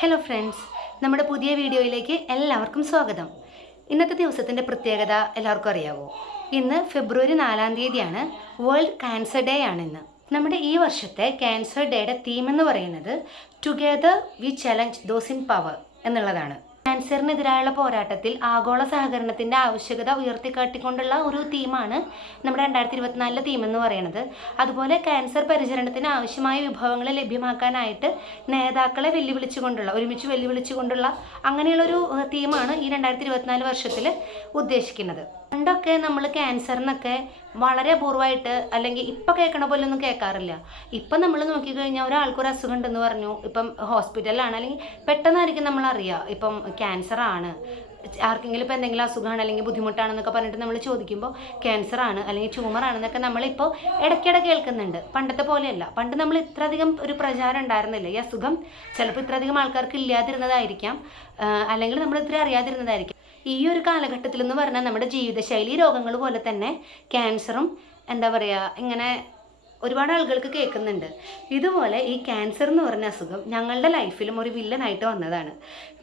Hello friends നമ്മുടെ പുതിയ വീഡിയോയിലേക്ക് എല്ലാവർക്കും സ്വാഗതം. ഇന്നത്തെ ദിവസത്തിന്റെ പ്രത്യേകത എല്ലാവർക്കും അറിയാവോ? ഇന്ന് ഫെബ്രുവരി നാലാം തീയതിയാണ് വേൾഡ് ക്യാൻസർ ഡേ ആണ് ഇന്ന്. നമ്മുടെ ഈ വർഷത്തെ ക്യാൻസർ ഡേയുടെ തീം എന്ന് പറയുന്നത് together we challenge those in power എന്നുള്ളതാണ്. ക്യാൻസറിനെതിരായുള്ള പോരാട്ടത്തിൽ ആഗോള സഹകരണത്തിന്റെ ആവശ്യകത ഉയർത്തിക്കാട്ടിക്കൊണ്ടുള്ള ഒരു തീമാണ് നമ്മുടെ രണ്ടായിരത്തി ഇരുപത്തിനാലിലെ തീം എന്ന് പറയുന്നത്. അതുപോലെ ക്യാൻസർ പരിചരണത്തിന് ആവശ്യമായ വിഭവങ്ങൾ ലഭ്യമാക്കാനായിട്ട് നേതാക്കളെ വെല്ലുവിളിച്ചുകൊണ്ടുള്ള ഒരുമിച്ച് വെല്ലുവിളിച്ചുകൊണ്ടുള്ള അങ്ങനെയുള്ളൊരു തീമാണ് ഈ രണ്ടായിരത്തി ഇരുപത്തിനാല് വർഷത്തിൽ ഉദ്ദേശിക്കുന്നത്. പണ്ടൊക്കെ നമ്മൾ ക്യാൻസറിനൊക്കെ വളരെ അപൂർവമായിട്ട് അല്ലെങ്കിൽ ഇപ്പം കേൾക്കണ പോലെ ഒന്നും കേൾക്കാറില്ല ഇപ്പം നമ്മൾ നോക്കിക്കഴിഞ്ഞാൽ ഒരാൾക്കൊരു അസുഖം ഉണ്ടെന്ന് പറഞ്ഞു ഇപ്പം ഹോസ്പിറ്റലിലാണ് അല്ലെങ്കിൽ പെട്ടെന്നായിരിക്കും നമ്മൾ അറിയുക ഇപ്പം ക്യാൻസർ ആണ് ആർക്കെങ്കിലും ഇപ്പം എന്തെങ്കിലും അസുഖമാണ് അല്ലെങ്കിൽ ബുദ്ധിമുട്ടാണെന്നൊക്കെ പറഞ്ഞിട്ട് നമ്മൾ ചോദിക്കുമ്പോൾ ക്യാൻസർ ആണ് അല്ലെങ്കിൽ ട്യൂമർ ആണെന്നൊക്കെ നമ്മളിപ്പോൾ ഇടയ്ക്കിടെ കേൾക്കുന്നുണ്ട്. പണ്ടത്തെ പോലെയല്ല. പണ്ട് നമ്മൾ ഇത്രയധികം ഒരു പ്രചാരം ഉണ്ടായിരുന്നില്ല. ഈ അസുഖം ചിലപ്പോൾ ഇത്രയധികം ആൾക്കാർക്ക് ഇല്ലാതിരുന്നതായിരിക്കാം. അല്ലെങ്കിൽ നമ്മൾ ഇത്ര അറിയാതിരുന്നതായിരിക്കാം. ഈ ഒരു കാലഘട്ടത്തിൽ എന്ന് പറഞ്ഞാൽ നമ്മുടെ ജീവിതശൈലി രോഗങ്ങൾ പോലെ തന്നെ ക്യാൻസറും എന്താ പറയുക ഇങ്ങനെ ഒരുപാട് ആളുകൾക്ക് കേൾക്കുന്നുണ്ട്. ഇതുപോലെ ഈ ക്യാൻസർ എന്ന് പറഞ്ഞ അസുഖം ഞങ്ങളുടെ ലൈഫിലും ഒരു വില്ലനായിട്ട് വന്നതാണ്.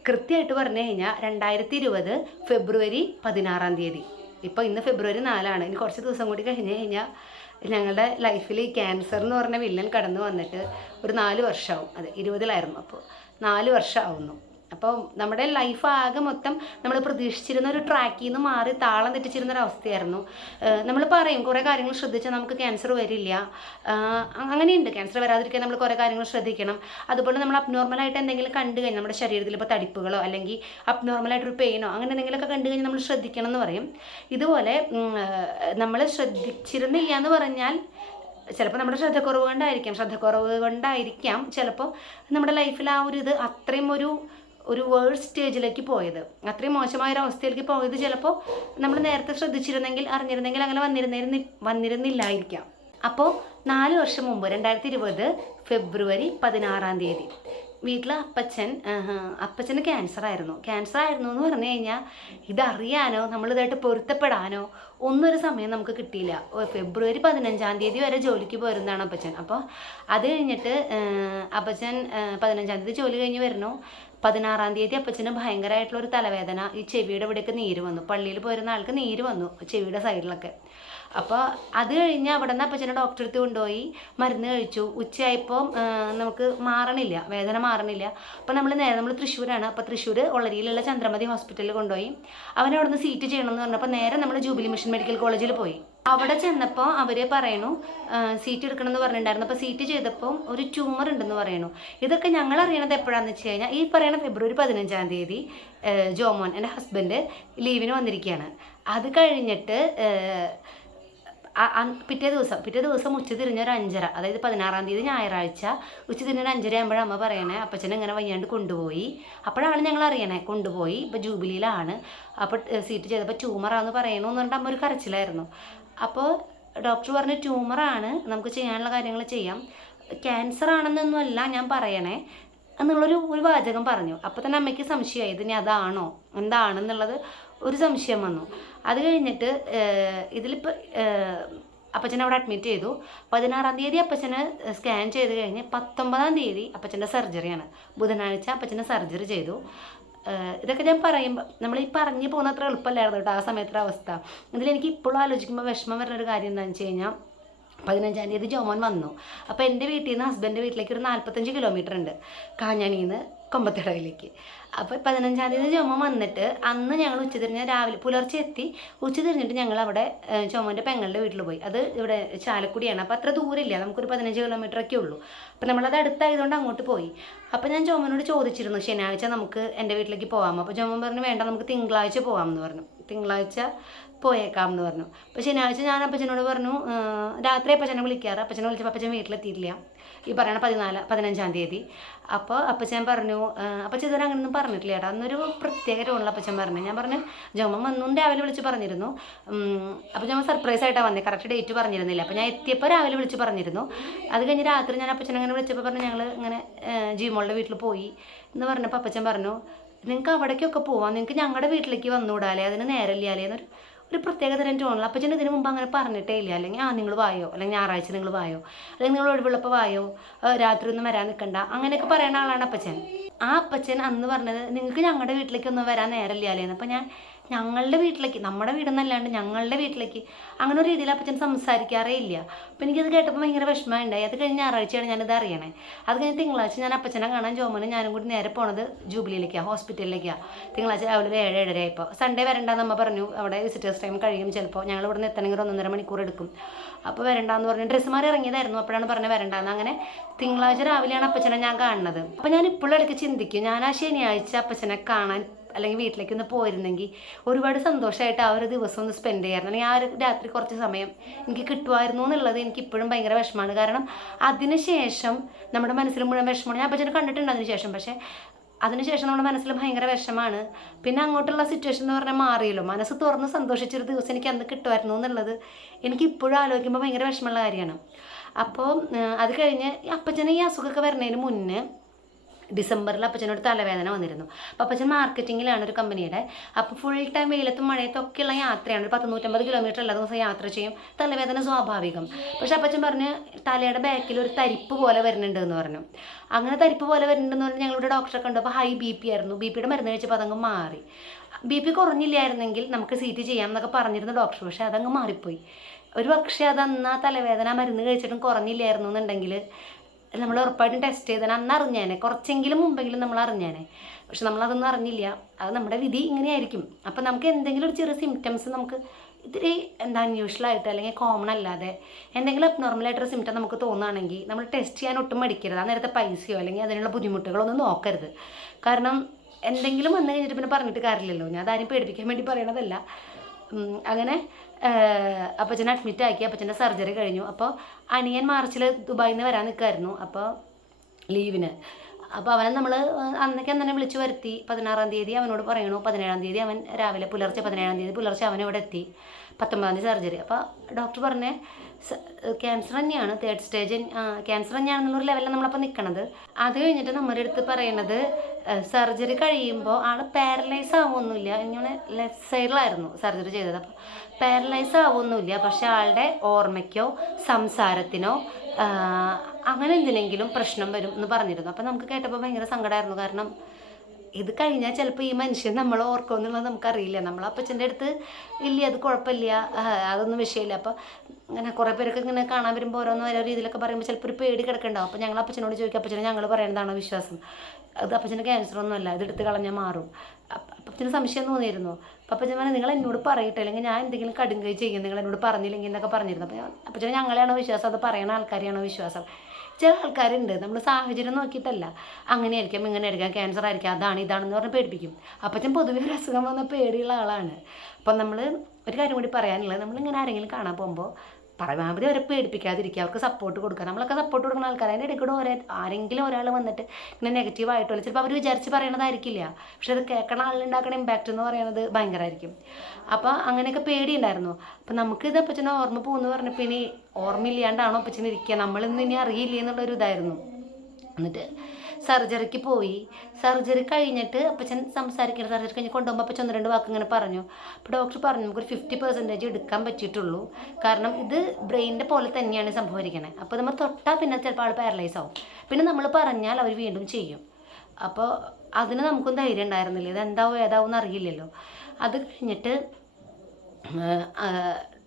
കൃത്യമായിട്ട് പറഞ്ഞു കഴിഞ്ഞാൽ രണ്ടായിരത്തി ഇരുപത് ഫെബ്രുവരി പതിനാറാം തീയതി. ഇപ്പോൾ ഇന്ന് ഫെബ്രുവരി നാലാണ്. ഇനി കുറച്ച് ദിവസം കൂടി കഴിഞ്ഞ് കഴിഞ്ഞാൽ ഞങ്ങളുടെ ലൈഫിൽ ഈ ക്യാൻസർ എന്ന് പറഞ്ഞ വില്ലൻ കടന്നു വന്നിട്ട് ഒരു നാല് വർഷമാവും. അതെ ഇരുപതിലായിരുന്നു അപ്പോൾ. നാല് വർഷമാവുന്നു. അപ്പോൾ നമ്മുടെ ലൈഫ് ആകെ മൊത്തം നമ്മൾ പ്രതീക്ഷിച്ചിരുന്ന ഒരു ട്രാക്കിൽ നിന്ന് മാറി താളം തെറ്റിച്ചിരുന്ന ഒരു അവസ്ഥയായിരുന്നു. നമ്മൾ പറയും കുറേ കാര്യങ്ങൾ ശ്രദ്ധിച്ചാൽ നമുക്ക് ക്യാൻസർ വരില്ല. അങ്ങനെയുണ്ട്. ക്യാൻസർ വരാതിരിക്കാൻ നമ്മൾ കുറേ കാര്യങ്ങൾ ശ്രദ്ധിക്കണം. അതുപോലെ നമ്മൾ അബ്നോർമലായിട്ട് എന്തെങ്കിലും കണ്ടു കഴിഞ്ഞാൽ നമ്മുടെ ശരീരത്തിൽ ഇപ്പോൾ തടിപ്പുകളോ അല്ലെങ്കിൽ അബ്നോർമലായിട്ടൊരു പെയിനോ അങ്ങനെ എന്തെങ്കിലുമൊക്കെ കണ്ടു കഴിഞ്ഞാൽ നമ്മൾ ശ്രദ്ധിക്കണം എന്ന് പറയും. ഇതുപോലെ നമ്മൾ ശ്രദ്ധിച്ചിരുന്നില്ല എന്ന് പറഞ്ഞാൽ ചിലപ്പോൾ നമ്മുടെ ശ്രദ്ധക്കുറവ് കൊണ്ടായിരിക്കാം. ശ്രദ്ധക്കുറവ് കൊണ്ടായിരിക്കാം. ചിലപ്പോൾ നമ്മുടെ ലൈഫിൽ ആ ഒരു ഇത് അത്രയും ഒരു ഒരു വേൾഡ് സ്റ്റേജിലേക്ക് പോയത്. അത്രയും മോശമായ ഒരു അവസ്ഥയിലേക്ക് പോയത് ചിലപ്പോൾ നമ്മൾ നേരത്തെ ശ്രദ്ധിച്ചിരുന്നെങ്കിൽ അറിഞ്ഞിരുന്നെങ്കിൽ അങ്ങനെ വന്നിരുന്നിരുന്നി വന്നിരുന്നില്ലായിരിക്കാം. അപ്പോൾ നാല് വർഷം മുമ്പ് രണ്ടായിരത്തി ഇരുപത് ഫെബ്രുവരി പതിനാറാം തീയതി വീട്ടിൽ അപ്പച്ചൻ അപ്പച്ചന് ക്യാൻസർ ആയിരുന്നു. ക്യാൻസർ ആയിരുന്നു എന്ന് പറഞ്ഞു കഴിഞ്ഞാൽ ഇതറിയാനോ നമ്മളിതായിട്ട് പൊരുത്തപ്പെടാനോ ഒന്നൊരു സമയം നമുക്ക് കിട്ടിയില്ല. ഫെബ്രുവരി പതിനഞ്ചാം തീയതി വരെ ജോലിക്ക് പോരുന്നതാണ് അപ്പച്ചൻ. അപ്പോൾ അത് കഴിഞ്ഞിട്ട് അപ്പച്ചൻ പതിനഞ്ചാം തീയതി ജോലി കഴിഞ്ഞ് വരുന്നു. പതിനാറാം തീയതി അപ്പച്ചന് ഭയങ്കരമായിട്ടുള്ള ഒരു തലവേദന. ഈ ചെവിയുടെ ഇവിടേക്ക് നീര് വന്നു. പള്ളിയിൽ പോയിരുന്ന ആൾക്ക് നീര് വന്നു ചെവിയുടെ സൈഡിലൊക്കെ. അപ്പോൾ അത് കഴിഞ്ഞ് അവിടെ നിന്ന് അപ്പച്ചനെ ഡോക്ടറെ അടുത്ത് കൊണ്ടുപോയി. മരുന്ന് കഴിച്ചു. ഉച്ചയായപ്പോൾ നമുക്ക് മാറണില്ല. വേദന മാറണില്ല. അപ്പോൾ നമ്മൾ നേരെ നമ്മൾ തൃശ്ശൂരാണ്. അപ്പോൾ തൃശ്ശൂർ ഒളരിയിലുള്ള ചന്ദ്രമതി ഹോസ്പിറ്റലിൽ കൊണ്ടുപോയി. അവനെ അവിടെ നിന്ന് സീറ്റ് ചെയ്യണമെന്ന് പറഞ്ഞപ്പോൾ നേരെ നമ്മൾ ജൂബിലി മിഷൻ മെഡിക്കൽ കോളേജിൽ പോയി. അവിടെ ചെന്നപ്പോൾ അവർ പറയണു സീറ്റ് എടുക്കണം എന്ന് പറഞ്ഞിട്ടുണ്ടായിരുന്നു. അപ്പോൾ സീറ്റ് ചെയ്തപ്പോൾ ഒരു ട്യൂമർ ഉണ്ടെന്ന് പറയണു. ഇതൊക്കെ ഞങ്ങൾ അറിയണത് എപ്പോഴാണെന്ന് വെച്ച് കഴിഞ്ഞാൽ ഈ പറയുന്ന ഫെബ്രുവരി പതിനഞ്ചാം തീയതി ജോമോൻ എന്റെ ഹസ്ബൻഡ് ലീവിന് വന്നിരിക്കുകയാണ് അത് കഴിഞ്ഞിട്ട് പിറ്റേ ദിവസം പിറ്റേ ദിവസം ഉച്ച തിരിഞ്ഞ ഒരു അഞ്ചര അതായത് പതിനാറാം തീയതി ഞായറാഴ്ച ഉച്ച തിരിഞ്ഞ ഒരു അഞ്ചര ആകുമ്പോഴാണ് അമ്മ പറയണേ അപ്പച്ചനെ ഇങ്ങനെ വയ്യാണ്ട് കൊണ്ടുപോയി. അപ്പോഴാണ് ഞങ്ങൾ അറിയണേ കൊണ്ടുപോയി ഇപ്പോൾ ജൂബിലിയിലാണ്. അപ്പോൾ സീറ്റ് ചെയ്തപ്പോൾ ട്യൂമറാന്ന് പറയണമെന്ന് പറഞ്ഞിട്ട് അമ്മ ഒരു കരച്ചിലായിരുന്നു. അപ്പോൾ ഡോക്ടർ പറഞ്ഞ ട്യൂമറാണ്. നമുക്ക് ചെയ്യാനുള്ള കാര്യങ്ങൾ ചെയ്യാം. ക്യാൻസർ ആണെന്നൊന്നുമല്ല ഞാൻ പറയണേ. എന്നുള്ളൊരു ഒരു വാചകം പറഞ്ഞു. അപ്പോൾ തന്നെ അമ്മയ്ക്ക് സംശയമായി. ഇതിനി അതാണോ? എന്താണെന്നുള്ളത് ഒരു സംശയം വന്നു. അത് കഴിഞ്ഞിട്ട് ഇതിലിപ്പോൾ അപ്പച്ചനെ അവിടെ അഡ്മിറ്റ് ചെയ്തു. പതിനാറാം തീയതി അപ്പച്ചന് സ്കാൻ ചെയ്ത് കഴിഞ്ഞ് പത്തൊമ്പതാം തീയതി അപ്പച്ചന്റെ സർജറിയാണ് ബുധനാഴ്ച അപ്പച്ചന്റെ സർജറി ചെയ്തു. ഇതൊക്കെ ഞാൻ പറയുമ്പോൾ നമ്മൾ ഈ പറഞ്ഞു പോകുന്ന അത്ര എളുപ്പമല്ലായിരുന്നു കേട്ടോ ആ സമയത്തെ അവസ്ഥ. ഇതിലെനിക്ക് ഇപ്പോഴും ആലോചിക്കുമ്പോൾ വിഷമം വരുന്ന ഒരു കാര്യം എന്താണെന്ന് വെച്ച് കഴിഞ്ഞാൽ പതിനഞ്ചാം തീയതി ജോമോൻ വന്നു. അപ്പോൾ എന്റെ വീട്ടിൽ നിന്ന് ഹസ്ബൻഡ് വീട്ടിലേക്ക് ഒരു നാൽപ്പത്തഞ്ച് കിലോമീറ്റർ ഉണ്ട്. കാഞ്ഞാണിയിൽ നിന്ന് കൊമ്പത്തിടയിലേക്ക് അപ്പോൾ പതിനഞ്ചാം തീയതി ചുമ വന്നിട്ട് അന്ന് ഞങ്ങൾ ഉച്ചതിരിഞ്ഞ് രാവിലെ പുലർച്ചെ എത്തി. ഉച്ചതിരിഞ്ഞിട്ട് ഞങ്ങൾ അവിടെ ചുമന്റെ പെങ്ങളുടെ വീട്ടിൽ പോയി. അത് ഇവിടെ ചാലക്കുടിയാണ്. അപ്പോൾ അത്ര ദൂരമില്ല. നമുക്കൊരു പതിനഞ്ച് കിലോമീറ്റർ ഒക്കെ ഉള്ളൂ. അപ്പോൾ നമ്മളത് അടുത്തായതുകൊണ്ട് അങ്ങോട്ട് പോയി. അപ്പോൾ ഞാൻ ചുമനോട് ചോദിച്ചിരുന്നു ശനിയാഴ്ച നമുക്ക് എന്റെ വീട്ടിലേക്ക് പോകാമോ അപ്പോൾ ചുമൻ പറഞ്ഞു വേണ്ട നമുക്ക് തിങ്കളാഴ്ച പോകാമെന്ന് പറഞ്ഞു. തിങ്കളാഴ്ച പോയേക്കാം എന്ന് പറഞ്ഞു. അപ്പോൾ ശനിയാഴ്ച ഞാൻ അപ്പച്ചനോട് പറഞ്ഞു രാത്രി അപ്പച്ചനെ വിളിക്കാറ്. അപ്പച്ചനെ വിളിച്ചപ്പോൾ അപ്പച്ചൻ വീട്ടിലെത്തിയിട്ടില്ല. ഈ പറയണ പതിനാല് പതിനഞ്ചാം തീയതി. അപ്പോൾ അപ്പച്ചൻ പറഞ്ഞു "ആ, അപ്പച്ചൻ ഇതുവരെ അങ്ങനെയൊന്നും പറഞ്ഞിട്ടില്ല ചേട്ടാ. അന്നൊരു പ്രത്യേക ടോണിൽ അപ്പച്ചൻ പറഞ്ഞു. ഞാൻ പറഞ്ഞു ജോമൻ വന്നും രാവിലെ വിളിച്ച് പറഞ്ഞിരുന്നു. അപ്പം ജോമൻ സർപ്രൈസ് ആയിട്ടാണ് വന്നത് കറക്റ്റ് ഡേറ്റ് പറഞ്ഞിരുന്നില്ല. അപ്പോൾ ഞാൻ എത്തിയപ്പോൾ രാവിലെ വിളിച്ച് പറഞ്ഞിരുന്നു. അത് കഴിഞ്ഞ് രാത്രി ഞാൻ അപ്പച്ചൻ അങ്ങനെ വിളിച്ചപ്പോൾ പറഞ്ഞു ഞങ്ങൾ ഇങ്ങനെ ജിമോളുടെ വീട്ടിൽ പോയി എന്ന് പറഞ്ഞപ്പോൾ അപ്പച്ചൻ പറഞ്ഞു നിങ്ങൾക്ക് അവിടേക്കൊക്കെ പോവാം. നിങ്ങൾക്ക് ഞങ്ങളുടെ വീട്ടിലേക്ക് വന്നുകൂടാലേ അതിന് നേരമില്ലാലേ എന്നൊരു ഒരു പ്രത്യേക തരം ടോണിൽ അപ്പച്ചൻ ഇതിന് മുമ്പ് അങ്ങനെ പറഞ്ഞിട്ടേ ഇല്ല അല്ലെങ്കിൽ ആ നിങ്ങൾ വായോ? അല്ലെങ്കിൽ ഞായറാഴ്ച നിങ്ങൾ വായോ? അല്ലെങ്കിൽ നിങ്ങൾ ഒഴിവുള്ളപ്പോൾ വായോ? രാത്രി ഒന്നും വരാൻ നിൽക്കണ്ട അങ്ങനെയൊക്കെ പറയുന്ന ആളാണ് അപ്പച്ചൻ. ആ അപ്പച്ചൻ അന്ന് പറഞ്ഞത് നിങ്ങൾക്ക് ഞങ്ങളുടെ വീട്ടിലേക്ക് ഒന്നും വരാൻ നേരമില്ല അല്ലേന്ന് അപ്പം ഞാൻ ഞങ്ങളുടെ വീട്ടിലേക്ക് നമ്മുടെ വീടെന്നല്ലാണ്ട് ഞങ്ങളുടെ വീട്ടിലേക്ക് അങ്ങനെ ഒരു രീതിയിൽ അപ്പച്ചൻ സംസാരിക്കാറേ ഇല്ല. അപ്പം എനിക്കത് കേട്ടപ്പോൾ ഭയങ്കര വിഷമമുണ്ടായി. അത് കഴിഞ്ഞ് ഞായറാഴ്ചയാണ് ഞാനിത് അറിയണേ. അത് കഴിഞ്ഞ് തിങ്കളാഴ്ച ഞാൻ അപ്പച്ചനെ കാണാൻ ജോമനും ഞാനും കൂടി നേരെ പോണത് ജൂബിലിയിലേക്കാണ് ഹോസ്പിറ്റലിലേക്കാണ് തിങ്കളാഴ്ച രാവിലെ ഏഴ് ഏഴര ആയപ്പോൾ സൺഡേ വരണ്ടെന്ന് അമ്മ പറഞ്ഞു അവിടെ വിസിറ്റേഴ്സ് ടൈം കഴിയും ചിലപ്പോൾ ഞങ്ങൾ ഇവിടെ നിന്ന് എത്തണമെങ്കിൽ ഒന്നൊന്നര മണിക്കൂർ എടുക്കും. അപ്പോൾ വരണ്ടാന്ന് പറഞ്ഞു. ഡ്രസ്സ് മാറി ഇറങ്ങിയതായിരുന്നു അപ്പോഴാണ് പറഞ്ഞത് വരണ്ടാന്ന്. അങ്ങനെ തിങ്കളാഴ്ച രാവിലെയാണ് അപ്പച്ചനെ ഞാൻ കാണുന്നത്. അപ്പോൾ ഞാൻ ഇപ്പോഴും ഇടയ്ക്ക് ചിന്തിക്കും ഞാൻ ആ ശനിയാഴ്ച അപ്പച്ചനെ കാണാൻ അല്ലെങ്കിൽ വീട്ടിലേക്ക് ഒന്ന് പോയിരുന്നെങ്കിൽ ഒരുപാട് സന്തോഷമായിട്ട് ആ ഒരു ദിവസം ഒന്ന് സ്പെൻഡ് ചെയ്യായിരുന്നു. അല്ലെങ്കിൽ ആ ഒരു രാത്രി കുറച്ച് സമയം എനിക്ക് കിട്ടുമായിരുന്നു എന്നുള്ളത് എനിക്ക് ഇപ്പോഴും ഭയങ്കര വിഷമമാണ്. കാരണം അതിനുശേഷം നമ്മുടെ മനസ്സിൽ മുഴുവൻ വിഷമമാണ്. ഞാൻ അപ്പച്ചനെ കണ്ടിട്ടുണ്ട് അതിനുശേഷം പക്ഷേ അതിനുശേഷം നമ്മുടെ മനസ്സിൽ ഭയങ്കര വിഷമാണ് പിന്നെ അങ്ങോട്ടുള്ള സിറ്റുവേഷൻ എന്ന് പറഞ്ഞാൽ മാറിയല്ലോ. മനസ്സ് തുറന്ന് സന്തോഷിച്ചൊരു ദിവസം എനിക്ക് അന്ന് കിട്ടുമായിരുന്നു എന്നുള്ളത് എനിക്ക് ഇപ്പോഴും ആലോചിക്കുമ്പോൾ ഭയങ്കര വിഷമമുള്ള കാര്യമാണ്. അപ്പോൾ അത് കഴിഞ്ഞ് അപ്പച്ചനെ ഈ അസുഖമൊക്കെ വരുന്നതിന് മുന്നേ ഡിസംബറിൽ അപ്പച്ചനോട് തലവേദന വന്നിരുന്നു. അപ്പോൾ അപ്പച്ചൻ മാർക്കറ്റിങ്ങിലാണ് ഒരു കമ്പനിയുടെ. അപ്പോൾ ഫുൾ ടൈം വെയിലത്തും മഴയത്തും ഒക്കെയുള്ള യാത്രയാണ്. ഒരു പത്ത് നൂറ്റമ്പത് കിലോമീറ്റർ എല്ലാ ദിവസം യാത്ര ചെയ്യും. തലവേദന സ്വാഭാവികം. പക്ഷെ അപ്പച്ചൻ പറഞ്ഞ് തലയുടെ ബാക്കിൽ ഒരു തരിപ്പ് പോലെ വരുന്നുണ്ട് എന്ന് പറഞ്ഞു. അങ്ങനെ തരിപ്പ് പോലെ വരുന്നുണ്ടെന്ന് പറഞ്ഞ് ഞങ്ങളുടെ ഡോക്ടറെ കണ്ടു. അപ്പോൾ ഹൈ ബി പി ആയിരുന്നു. ബി പിയുടെ മരുന്ന് കഴിച്ചപ്പോൾ അതങ്ങ് മാറി. ബി പി കുറഞ്ഞില്ലായിരുന്നെങ്കിൽ നമുക്ക് സീറ്റ് ചെയ്യാം എന്നൊക്കെ പറഞ്ഞിരുന്നു ഡോക്ടർ പക്ഷെ അതങ്ങ് മാറിപ്പോയി. ഒരു പക്ഷേ അത് ആ തലവേദന മരുന്ന് കഴിച്ചിട്ടും കുറഞ്ഞില്ലായിരുന്നു എന്നുണ്ടെങ്കിൽ നമ്മൾ ഉറപ്പായിട്ടും ടെസ്റ്റ് ചെയ്തത് അന്ന് അറിഞ്ഞേനെ. കുറച്ചെങ്കിലും മുമ്പെങ്കിലും നമ്മൾ അറിഞ്ഞേനെ. പക്ഷെ നമ്മളതൊന്നും അറിഞ്ഞില്ല. അത് നമ്മുടെ വിധി ഇങ്ങനെയായിരിക്കും. അപ്പം നമുക്ക് എന്തെങ്കിലും ഒരു ചെറിയ സിംറ്റംസ് നമുക്ക് ഇത്തിരി എന്താ അൺയൂഷ്വലായിട്ട് അല്ലെങ്കിൽ കോമൺ അല്ലാതെ എന്തെങ്കിലും അബ്നോർമലായിട്ടൊരു സിംറ്റം നമുക്ക് തോന്നുകയാണെങ്കിൽ നമ്മൾ ടെസ്റ്റ് ചെയ്യാൻ ഒട്ടും മടിക്കരുത്. ആ നേരത്തെ പൈസയോ അല്ലെങ്കിൽ അതിനുള്ള ബുദ്ധിമുട്ടുകളൊന്നും നോക്കരുത്. കാരണം എന്തെങ്കിലും വന്നു കഴിഞ്ഞിട്ട് പിന്നെ പറഞ്ഞിട്ട് കാര്യമില്ലല്ലോ. ഞാൻ അതാരും പേടിപ്പിക്കാൻ വേണ്ടി പറയണതല്ല. അങ്ങനെ അപ്പച്ചനെ അഡ്മിറ്റ് ആക്കി അപ്പച്ചന്റെ സർജറി കഴിഞ്ഞു. അപ്പോൾ അനിയൻ മാർച്ചിൽ ദുബായിൽ നിന്ന് വരാൻ നിൽക്കുമായിരുന്നു അപ്പോൾ ലീവിന് അപ്പോൾ അവനെ നമ്മൾ അന്നൊക്കെ തന്നെ വിളിച്ചു വരുത്തി. പതിനാറാം തീയതി അവനോട് പറയണു. പതിനേഴാം തീയതി അവൻ രാവിലെ പുലർച്ചെ പതിനേഴാം തീയതി പുലർച്ചെ അവൻ ഇവിടെ എത്തി. പത്തൊമ്പതാം തീയതി സർജറി അപ്പോൾ ഡോക്ടർ പറഞ്ഞേ ക്യാൻസർ തന്നെയാണ് തേർഡ് സ്റ്റേജ് ക്യാൻസർ തന്നെയാണെന്നുള്ളൊരു ലെവലിൽ നമ്മളപ്പോൾ നിൽക്കണത് അത് കഴിഞ്ഞിട്ട് നമ്മുടെ അടുത്ത് പറയണത് സർജറി കഴിയുമ്പോൾ ആൾ പാരലൈസ് ആവുമൊന്നുമില്ല ഇങ്ങനെ ലെഫ്റ്റ് സൈഡിലായിരുന്നു സർജറി ചെയ്തത്. അപ്പോൾ പാരലൈസ് ആവുമൊന്നുമില്ല പക്ഷേ ആളുടെ ഓർമ്മയ്ക്കോ സംസാരത്തിനോ അങ്ങനെ എന്തിനെങ്കിലും പ്രശ്നം വരും എന്ന് പറഞ്ഞിരുന്നു. അപ്പോൾ നമുക്ക് കേട്ടപ്പോൾ ഭയങ്കര സങ്കടമായിരുന്നു കാരണം ഇത് കഴിഞ്ഞാൽ ചിലപ്പോൾ ഈ മനുഷ്യൻ നമ്മൾ ഓർക്കുമെന്നുള്ളത് നമുക്കറിയില്ല. നമ്മൾ അപ്പച്ചന്റെ അടുത്ത് ഇല്ല അത് കുഴപ്പമില്ല അതൊന്നും വിഷയമില്ല. അപ്പോൾ ഇങ്ങനെ കുറേ പേരൊക്കെ ഇങ്ങനെ കാണാൻ വരുമ്പോൾ ഓരോന്ന് ഓരോ രീതിയിലൊക്കെ പറയുമ്പോൾ ചിലപ്പോൾ ഒരു പേടി കിടക്കണ്ടാവും. അപ്പോൾ ഞങ്ങൾ അപ്പച്ചനോട് ചോദിക്കും അപ്പച്ചനെ ഞങ്ങൾ പറയുന്നതാണ് വിശ്വാസം? അത് ഒന്നുമല്ല. ഇത് എടുത്ത് കളഞ്ഞാൽ മാറും. അപ്പ- അപ്പച്ചന് സംശയം തോന്നിയിരുന്നു. അപ്പം അപ്പച്ചൻ പറഞ്ഞു നിങ്ങൾ എന്നോട് പറയട്ടെ. അല്ലെങ്കിൽ ഞാൻ എന്തെങ്കിലും കടുങ്കൈ ചെയ്യും. നിങ്ങൾ എന്നോട് പറഞ്ഞില്ലെങ്കിൽ എന്നൊക്കെ പറഞ്ഞിരുന്നു. അപ്പോൾ അപ്പച്ചന് ഞങ്ങളെയാണോ വിശ്വാസം? അത് പറയുന്ന ആൾക്കാരെയാണോ വിശ്വാസം? ചില ആൾക്കാരുണ്ട്. നമ്മൾ സാഹചര്യം നോക്കിയിട്ടല്ല. അങ്ങനെ ആയിരിക്കാം ഇങ്ങനെ ആയിരിക്കാം ക്യാൻസർ ആയിരിക്കാം അതാണ് ഇതാണെന്ന് പറഞ്ഞ് പേടിപ്പിക്കും. അപ്പച്ചൻ പൊതുവെ ഒരു അസുഖം വന്ന പേടിയുള്ള ആളാണ്. അപ്പം നമ്മൾ ഒരു കാര്യം കൂടി പറയാനുള്ളത്. നമ്മളിങ്ങനെ ആരെങ്കിലും കാണാൻ പോകുമ്പോൾ പരമാവധി അവരെ പേടിപ്പിക്കാതിരിക്കുക. അവർക്ക് സപ്പോർട്ട് കൊടുക്കുക. നമ്മളൊക്കെ സപ്പോർട്ട് കൊടുക്കുന്ന ആൾക്കാർ അതിന്റെ ഇടയ്ക്കൂടെ ഒരേ ആരെങ്കിലും ഒരാൾ വന്നിട്ട് ഇങ്ങനെ നെഗറ്റീവ് ആയിട്ടോ ചിലപ്പോൾ അവർ വിചാരിച്ച് പറയണതായിരിക്കില്ല. പക്ഷെ അത് കേൾക്കണ ആളുണ്ടാക്കുന്ന ഇമ്പാക്റ്റ് എന്ന് പറയുന്നത് ഭയങ്കരമായിരിക്കും അപ്പോൾ അങ്ങനെയൊക്കെ പേടിയുണ്ടായിരുന്നു. അപ്പം നമുക്കിത് അപ്പച്ചനെ ഓർമ്മ പോകുന്നു പറഞ്ഞപ്പോൾ ഇനി ഓർമ്മയില്ലാണ്ടാണോ അപ്പച്ചനെ ഇരിക്കുക? നമ്മളിന്ന് ഇനി അറിയില്ല എന്നുള്ളൊരു ഇതായിരുന്നു എന്നിട്ട് സർജറിക്ക് പോയി. സർജറി കഴിഞ്ഞിട്ട് അപ്പച്ചൻ സംസാരിക്കണം. സർജറി കഴിഞ്ഞ് കൊണ്ടുപോകുമ്പോൾ അപ്പച്ചൻ ഒന്ന് രണ്ട് വാക്ക് ഇങ്ങനെ പറഞ്ഞു. അപ്പോൾ ഡോക്ടർ പറഞ്ഞു നമുക്കൊരു ഫിഫ്റ്റി പെർസെന്റേജ് എടുക്കാൻ പറ്റിയിട്ടുള്ളൂ. കാരണം ഇത് ബ്രെയിനിന്റെ പോലെ തന്നെയാണ് സംഭവിക്കുന്നത് അപ്പോൾ നമ്മൾ തൊട്ടാൽ പിന്നെ ചിലപ്പോൾ ആൾ പാരലൈസ് ആവും. പിന്നെ നമ്മൾ പറഞ്ഞാൽ അവർ വീണ്ടും ചെയ്യും. അപ്പോൾ അതിന് നമുക്കും ധൈര്യം ഉണ്ടായിരുന്നില്ല. എന്താവും ഏതാവും അറിയില്ലല്ലോ. അത് കഴിഞ്ഞിട്ട്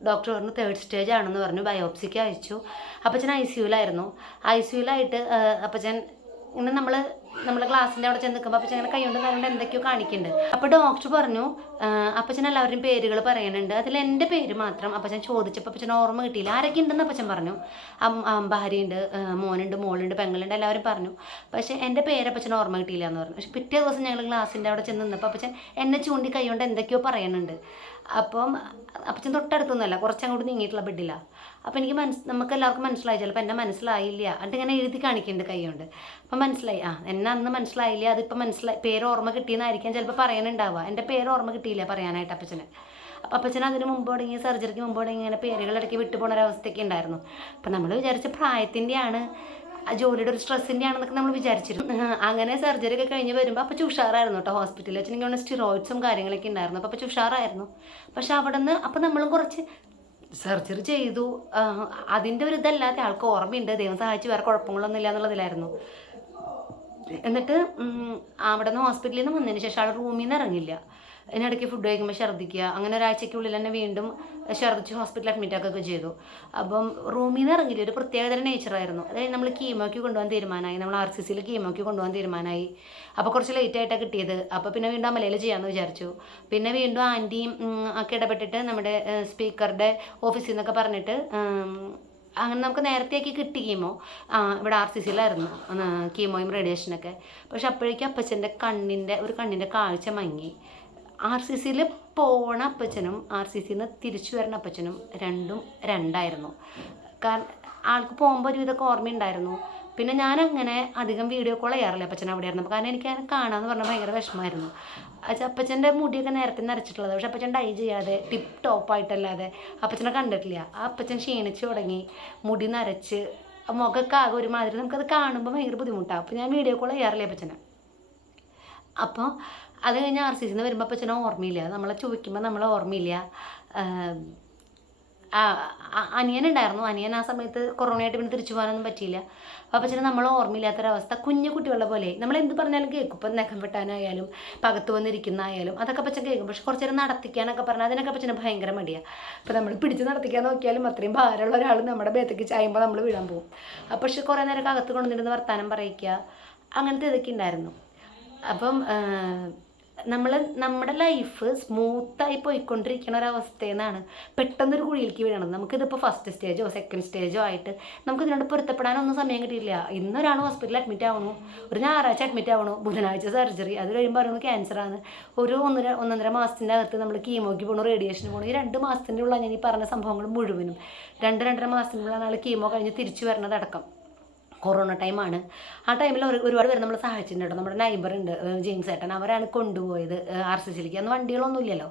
ഡോക്ടർ പറഞ്ഞു തേർഡ് സ്റ്റേജ് ആണെന്ന് പറഞ്ഞു. ബയോപ്സിക്ക് അയച്ചു. അപ്പച്ചൻ ഐ സിയുലായിരുന്നു ഐ സിയുലായിട്ട് അപ്പച്ചൻ ഇങ്ങനെ നമ്മൾ നമ്മൾ ക്ലാസ്സിന്റെ അവിടെ ചെന്ന് നിൽക്കുമ്പോൾ അപ്പച്ചൻ ഇങ്ങനെ കൈകൊണ്ട് നല്ലോണ്ട് എന്തൊക്കെയോ കാണിക്കുന്നുണ്ട് അപ്പോൾ ഡോക്ടർ പറഞ്ഞു അപ്പച്ചൻ എല്ലാവരുടെയും പേരുകൾ പറയുന്നുണ്ട് അതിൽ എന്റെ പേര് മാത്രം അപ്പച്ചൻ ചോദിച്ചപ്പോൾ അപ്പച്ചൻ ഓർമ്മ കിട്ടിയില്ല. ആരൊക്കെ ഉണ്ടെന്ന് അപ്പച്ചൻ പറഞ്ഞു. ഭാര്യയുണ്ട് മോനുണ്ട് മോളുണ്ട് പെങ്ങളുണ്ട് എല്ലാവരും പറഞ്ഞു. പക്ഷേ എന്റെ പേര് അപ്പച്ചൻ ഓർമ്മ കിട്ടിയില്ല എന്ന് പറഞ്ഞു. പക്ഷെ പിറ്റേ ദിവസം ഞങ്ങൾ ക്ലാസ്സിന്റെ അവിടെ ചെന്ന് നിന്നപ്പോൾ അപ്പച്ചൻ എന്നെ ചൂണ്ടി കൈകൊണ്ട് എന്തൊക്കെയോ പറയുന്നുണ്ട് അപ്പം അപ്പച്ചൻ തൊട്ടടുത്തൊന്നുമല്ല. കുറച്ചങ്ങോട്ട് നീങ്ങിയിട്ടുള്ള ബെഡില്ല അപ്പം എനിക്ക് മനസ് നമുക്ക് എല്ലാവർക്കും മനസ്സിലായി. ചിലപ്പോൾ എന്നെ മനസ്സിലായില്ല. എന്നിട്ട് ഇങ്ങനെ എഴുതി കാണിക്കുന്നുണ്ട് കൈ കൊണ്ട് അപ്പം മനസ്സിലായി. ആ എന്നെ അന്ന് മനസ്സിലായില്ല. അതിപ്പോൾ മനസ്സിലായി. പേര് ഓർമ്മ കിട്ടിയെന്നായിരിക്കാം ചിലപ്പോൾ പറയാനുണ്ടാവുക. എന്റെ പേര് ഓർമ്മ കിട്ടിയില്ല പറയാനായിട്ട് അപ്പച്ചന്. അപ്പം അപ്പച്ചൻ അതിന് മുമ്പ് സർജറിക്ക് മുമ്പ് തുടങ്ങി ഇങ്ങനെ പേരുകൾ ഇടയ്ക്ക് വിട്ടുപോണ ഒരവസ്ഥയൊക്കെ ഉണ്ടായിരുന്നു. അപ്പം നമ്മൾ വിചാരിച്ച പ്രായത്തിന്റെയാണ് ജോലിയുടെ ഒരു സ്ട്രെസ്സിന്റെ ആണെന്നൊക്കെ നമ്മൾ വിചാരിച്ചിരുന്നു. അങ്ങനെ സർജറി ഒക്കെ കഴിഞ്ഞ് വരുമ്പോൾ അപ്പോൾ ചുഷാറായിരുന്നു കേട്ടോ ഹോസ്പിറ്റലിൽ വെച്ച് എനിക്ക് സ്റ്റിറോയിഡ്സും കാര്യങ്ങളൊക്കെ ഉണ്ടായിരുന്നു. അപ്പോൾ ചുഷാറായിരുന്നു. പക്ഷെ അവിടെ നിന്ന് അപ്പോൾ നമ്മളും കുറച്ച് സർജറി ചെയ്തു. അതിന്റെ ഒരു ഇതല്ലാതെ ആൾക്ക് ഓർമ്മയുണ്ട്. ദൈവം സഹായിച്ച് വേറെ കുഴപ്പങ്ങളൊന്നും ഇല്ല എന്നുള്ളതിലായിരുന്നു. എന്നിട്ട് അവിടെ നിന്ന് ഹോസ്പിറ്റലിൽ നിന്ന് വന്നതിന് ശേഷം ആൾ റൂമിൽ നിന്ന് ഇറങ്ങില്ല. അതിനിടയ്ക്ക് ഫുഡ് കഴിക്കുമ്പോൾ ഛർദ്ദിക്കുക. അങ്ങനെ ഒരാഴ്ചയ്ക്കുള്ളിൽ തന്നെ വീണ്ടും ഛർദ്ദിച്ച് ഹോസ്പിറ്റലിൽ അഡ്മിറ്റ് ആക്കുകയൊക്കെ ചെയ്തു. അപ്പം റൂമിൽ നിന്ന് ഇറങ്ങില്ല ഒരു പ്രത്യേകതരം നേച്ചറായിരുന്നു അതായത് നമ്മൾ കീമോയ്ക്ക് കൊണ്ടുപോകാൻ തീരുമാനമായി. നമ്മൾ ആർ സി സിയിൽ കീമോയ്ക്ക് കൊണ്ടുപോകാൻ തീരുമാനമായി. അപ്പോൾ കുറച്ച് ലേറ്റായിട്ടാണ് കിട്ടിയത്. അപ്പോൾ പിന്നെ വീണ്ടും അമലയിൽ ചെയ്യാമെന്ന് വിചാരിച്ചു. പിന്നെ വീണ്ടും ആന്റിയും ഒക്കെ ഇടപെട്ടിട്ട് നമ്മുടെ സ്പീക്കറുടെ ഓഫീസിൽ നിന്നൊക്കെ പറഞ്ഞിട്ട് അങ്ങനെ നമുക്ക് നേരത്തെയാക്കി കിട്ടി കീമോ ഇവിടെ ആർ സി സിയിലായിരുന്നു കീമോയും റേഡിയേഷനൊക്കെ പക്ഷെ അപ്പോഴേക്കും അപ്പച്ചന്റെ കണ്ണിന്റെ ഒരു കണ്ണിന്റെ കാഴ്ച മങ്ങി. ആർ സി സിയിൽ പോണ അപ്പച്ചനും ആർ സി സിയിൽ നിന്ന് തിരിച്ചു വരുന്ന അപ്പച്ചനും രണ്ടും രണ്ടായിരുന്നു. കാരണം ആൾക്ക് പോകുമ്പോൾ ഒരുവിധമൊക്കെ ഓർമ്മയുണ്ടായിരുന്നു. പിന്നെ ഞാൻ അങ്ങനെ അധികം വീഡിയോ കോൾ ചെയ്യാറില്ല അപ്പച്ചൻ അവിടെ ആയിരുന്നു കാരണം എനിക്ക് അങ്ങനെ കാണാമെന്ന് പറഞ്ഞാൽ ഭയങ്കര വിഷമമായിരുന്നു അച്ഛൻ അപ്പച്ചന്റെ മുടിയൊക്കെ നേരത്തെ നരച്ചിട്ടുള്ളത്. പക്ഷെ അപ്പച്ചൻ ഡൈ ചെയ്യാതെ ടിപ്പ് ടോപ്പായിട്ടല്ലാതെ അപ്പച്ചനെ കണ്ടിട്ടില്ല. ആ അപ്പച്ചൻ ക്ഷീണിച്ച് തുടങ്ങി. മുടി നരച്ച് മുഖമൊക്കെ ആകെ ഒരുമാതിരി. നമുക്കത് കാണുമ്പോൾ ഭയങ്കര ബുദ്ധിമുട്ടാണ് അപ്പോൾ ഞാൻ വീഡിയോ കോൾ ചെയ്യാറില്ല അപ്പച്ചനെ. അപ്പോൾ അത് കഴിഞ്ഞ് ആർ സി സിന്ന് വരുമ്പോൾ അപ്പച്ചനെ ഓർമ്മയില്ല നമ്മളെ ചോദിക്കുമ്പോൾ നമ്മളെ ഓർമ്മയില്ല. അനിയൻ ഉണ്ടായിരുന്നു അനിയൻ ആ സമയത്ത് കൊറോണയായിട്ട് പിന്നെ തിരിച്ചു പോകാനൊന്നും പറ്റിയില്ല. അപ്പോൾ അപ്പച്ചന് നമ്മളെ ഓർമ്മയില്ലാത്തൊരവസ്ഥ. കുഞ്ഞു കുട്ടികളുടെ പോലെ. നമ്മൾ എന്ത് പറഞ്ഞാലും കേൾക്കും. ഇപ്പം നഖം വെട്ടാനായാലും പകത്ത് വന്നിരിക്കുന്നതായാലും അതൊക്കെ അപ്പച്ചൻ കേൾക്കും. പക്ഷെ കുറച്ച് നേരം നടത്തിക്കാനൊക്കെ പറഞ്ഞാൽ അതിനൊക്കെ അപ്പച്ചന് ഭയങ്കര മടിയാണ് അപ്പോൾ നമ്മൾ പിടിച്ച് നടത്തിക്കാൻ നോക്കിയാലും അത്രയും ഭാരമുള്ള ഒരാൾ നമ്മുടെ ബേത്തേക്ക് ചായുമ്പോൾ നമ്മൾ വീഴാൻ പോകും അപ്പോൾ പക്ഷെ കുറേ നേരം അകത്ത് കൊണ്ടുവന്നിരുന്ന് വർത്താനം പറയിക്കുക. അങ്ങനത്തെ ഇതൊക്കെ ഉണ്ടായിരുന്നു. അപ്പം നമ്മൾ നമ്മുടെ ലൈഫ് സ്മൂത്തായി പോയിക്കൊണ്ടിരിക്കുന്ന ഒരവസ്ഥയിൽ നിന്നാണ് പെട്ടെന്നൊരു കുഴിയിലേക്ക് വീഴണം. നമുക്കിതിപ്പോൾ ഫസ്റ്റ് സ്റ്റേജോ സെക്കൻഡ് സ്റ്റേജോ ആയിട്ട് നമുക്ക് ഇതിനോട് പൊരുത്തപ്പെടാനൊന്നും സമയം കിട്ടിയില്ല ഇന്നൊരാൾ ഹോസ്പിറ്റലിൽ അഡ്മിറ്റ് ആവണു ഒരു ഞായറാഴ്ച അഡ്മിറ്റ് ആവണു ബുധനാഴ്ച സർജറി അത് കഴിയുമ്പോൾ പറയുന്നത് ക്യാൻസറാണ് ഒരു ഒന്നര ഒന്നൊന്നര മാസത്തിന്റെ അകത്ത് നമ്മൾ കീമോയ്ക്ക് പോകണു റേഡിയേഷന് പോകണു ഈ രണ്ട് മാസത്തിന്റെ ഉള്ളിൽ ഞാൻ ഈ പറഞ്ഞ സംഭവങ്ങൾ മുഴുവനും. രണ്ട് രണ്ടര മാസത്തിനുള്ളിലാണ് ആൾ കീമോ കഴിഞ്ഞ് തിരിച്ചു വരണതടക്കം. കൊറോണ ടൈമാണ്. ആ ടൈമിൽ ഒരുപാട് പേര് നമ്മൾ സഹായിച്ചിട്ടുണ്ട് നമ്മുടെ നൈബർ ഉണ്ട് ജെയിംസ് ഏട്ടൻ. അവരാണ് കൊണ്ടുപോയത് ആർ സി സിയിലേക്ക്. അന്ന് വണ്ടികളൊന്നും ഇല്ലല്ലോ.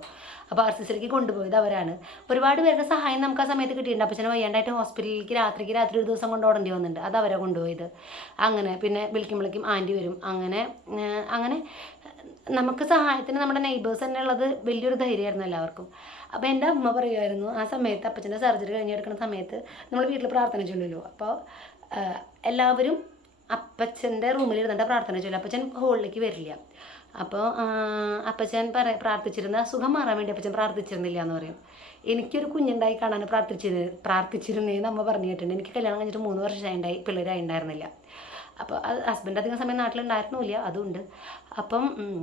അപ്പോൾ ആർ സി സിയിലേക്ക് കൊണ്ടുപോയത് അവരാണ്. ഒരുപാട് പേരുടെ സഹായം നമുക്ക് ആ സമയത്ത് കിട്ടിയിട്ടുണ്ട്. അപ്പച്ചനെ വയ്യാണ്ടായിട്ട് ഹോസ്പിറ്റലിലേക്ക് രാത്രിക്ക് രാത്രി ഒരു ദിവസം കൊണ്ട് ഓടേണ്ടി വന്നിട്ടുണ്ട്. അത് അവരെ കൊണ്ടുപോയത്. അങ്ങനെ പിന്നെ വിളിക്കുമ്പോഴേക്കും ആന്റി വരും. അങ്ങനെ അങ്ങനെ നമുക്ക് സഹായത്തിന് നമ്മുടെ നെയ്ബേഴ്സ് തന്നെ ഉള്ളത് വലിയൊരു ധൈര്യമായിരുന്നു എല്ലാവർക്കും. അപ്പോൾ എന്റെ അമ്മ പറയുമായിരുന്നു ആ സമയത്ത് അപ്പച്ചന്റെ സർജറി കഴിഞ്ഞെടുക്കുന്ന സമയത്ത് നമ്മൾ വീട്ടിൽ പ്രാർത്ഥന ചൊല്ലുമല്ലോ അപ്പോൾ എല്ലാവരും അപ്പച്ചന്റെ റൂമിൽ ഇരുന്നിട്ട് പ്രാർത്ഥന ചൊല്ലും അപ്പച്ചൻ ഹോളിലേക്ക് വരില്ല. അപ്പോൾ അപ്പച്ചൻ പറ പ്രാർത്ഥിച്ചിരുന്ന അസുഖം മാറാൻ വേണ്ടി അപ്പച്ചൻ പ്രാർത്ഥിച്ചിരുന്നില്ല എന്ന് പറയും. എനിക്കൊരു കുഞ്ഞുണ്ടായി കാണാൻ പ്രാർത്ഥിച്ചിരുന്ന പ്രാർത്ഥിച്ചിരുന്നേന്ന് അമ്മ പറഞ്ഞു കേട്ടിട്ടുണ്ട്. എനിക്ക് കല്യാണം കഴിഞ്ഞിട്ട് മൂന്ന് വർഷമായി ഉണ്ടായി പിള്ളേരായി ഉണ്ടായിരുന്നില്ല അപ്പോൾ ഹസ്ബൻഡ് അധികം സമയം നാട്ടിലുണ്ടായിരുന്നില്ല അതുകൊണ്ട് അപ്പം ഉം,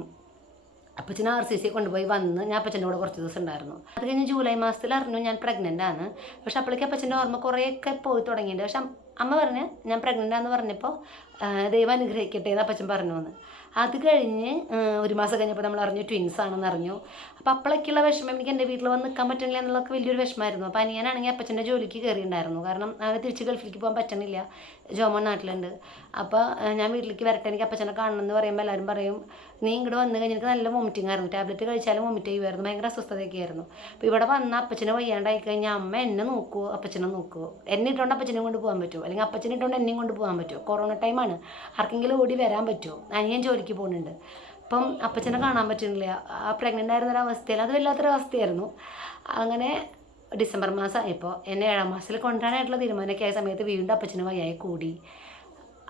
അപ്പച്ചൻ ആർ സി സി കൊണ്ടുപോയി വന്ന് ഞാൻ അപ്പച്ചന്റെ കൂടെ കുറച്ച് ദിവസം ഉണ്ടായിരുന്നു. അത് കഴിഞ്ഞ് ജൂലൈ മാസത്തിൽ അറിഞ്ഞു ഞാൻ പ്രഗ്നന്റ് ആണ്. പക്ഷെ അപ്പോഴേക്കും അപ്പച്ചന്റെ ഓർമ്മ കുറേയൊക്കെ പോയി തുടങ്ങിയിട്ടുണ്ട്. പക്ഷെ അമ്മ പറഞ്ഞ് ഞാൻ പ്രഗ്നന്റ് ആണെന്ന് പറഞ്ഞപ്പോൾ ദൈവം അനുഗ്രഹിക്കട്ടെ എന്ന് അപ്പച്ചൻ പറഞ്ഞു വന്ന് അത് കഴിഞ്ഞ് ഒരു മാസം കഴിഞ്ഞപ്പോൾ നമ്മൾ അറിഞ്ഞു ട്വിൻസ് ആണെന്ന് അറിഞ്ഞു. അപ്പോൾ അപ്പളൊക്കെയുള്ള വിഷമം എനിക്ക് എന്റെ വീട്ടിൽ വന്ന് നിൽക്കാൻ പറ്റുന്നില്ല എന്നുള്ളതൊക്കെ വലിയൊരു വിഷമമായിരുന്നു. അപ്പോൾ അനിയനാണെങ്കിൽ അപ്പച്ചന്റെ ജോലിക്ക് കയറിയിട്ടുണ്ടായിരുന്നു. കാരണം അവന് തിരിച്ച് ഗൾഫിലേക്ക് പോകാൻ പറ്റണില്ല. ജോമോൻ നാട്ടിലുണ്ട്. അപ്പോൾ ഞാൻ വീട്ടിലേക്ക് വരട്ടെ എനിക്ക് അപ്പച്ചനെ കാണണം എന്ന് പറയുമ്പോൾ എല്ലാവരും പറയും നീ ഇങ്ങോട്ട് വന്നു കഴിഞ്ഞാൽ എനിക്ക് നല്ല വോമിറ്റിംഗ് ആയിരുന്നു. ടാബ്ലറ്റ് കഴിച്ചാലും വോമിറ്റ് ചെയ്യുമായിരുന്നു ഭയങ്കര അസ്വസ്ഥതയൊക്കെ ആയിരുന്നു. അപ്പോൾ ഇവിടെ വന്ന അപ്പച്ചനെ വയ്യാണ്ടായി കഴിഞ്ഞാൽ അമ്മ എന്നെ നോക്കുമോ അപ്പച്ചനെ നോക്കുമോ എന്നെ ഇട്ടുകൊണ്ട് അപ്പച്ചനെ കൊണ്ട് പോകാൻ പറ്റുമോ? അല്ലെങ്കിൽ അപ്പച്ചനെ ഇട്ടുകൊണ്ട് എന്നെയും കൊണ്ട് പോകാൻ പറ്റുമോ? കൊറോണ ടൈമാണ് ആർക്കെങ്കിലും ഓടി വരാൻ പറ്റുമോ? അനിയൻ ജോലിക്ക് പോകുന്നുണ്ട്. അപ്പം അപ്പച്ചനെ കാണാൻ പറ്റുന്നില്ല. ആ പ്രഗ്നന്റ് ആയിരുന്ന ഒരു അവസ്ഥയിൽ അത് വല്ലാത്തൊരു അവസ്ഥയായിരുന്നു. അങ്ങനെ ഡിസംബർ മാസം ആയപ്പോൾ എന്നെ ഏഴാം മാസത്തിൽ കൊണ്ടുവരാനായിട്ടുള്ള തീരുമാനമൊക്കെ ആയ സമയത്ത് വീണ്ടും അപ്പച്ചന് വയ്യായി കൂടി.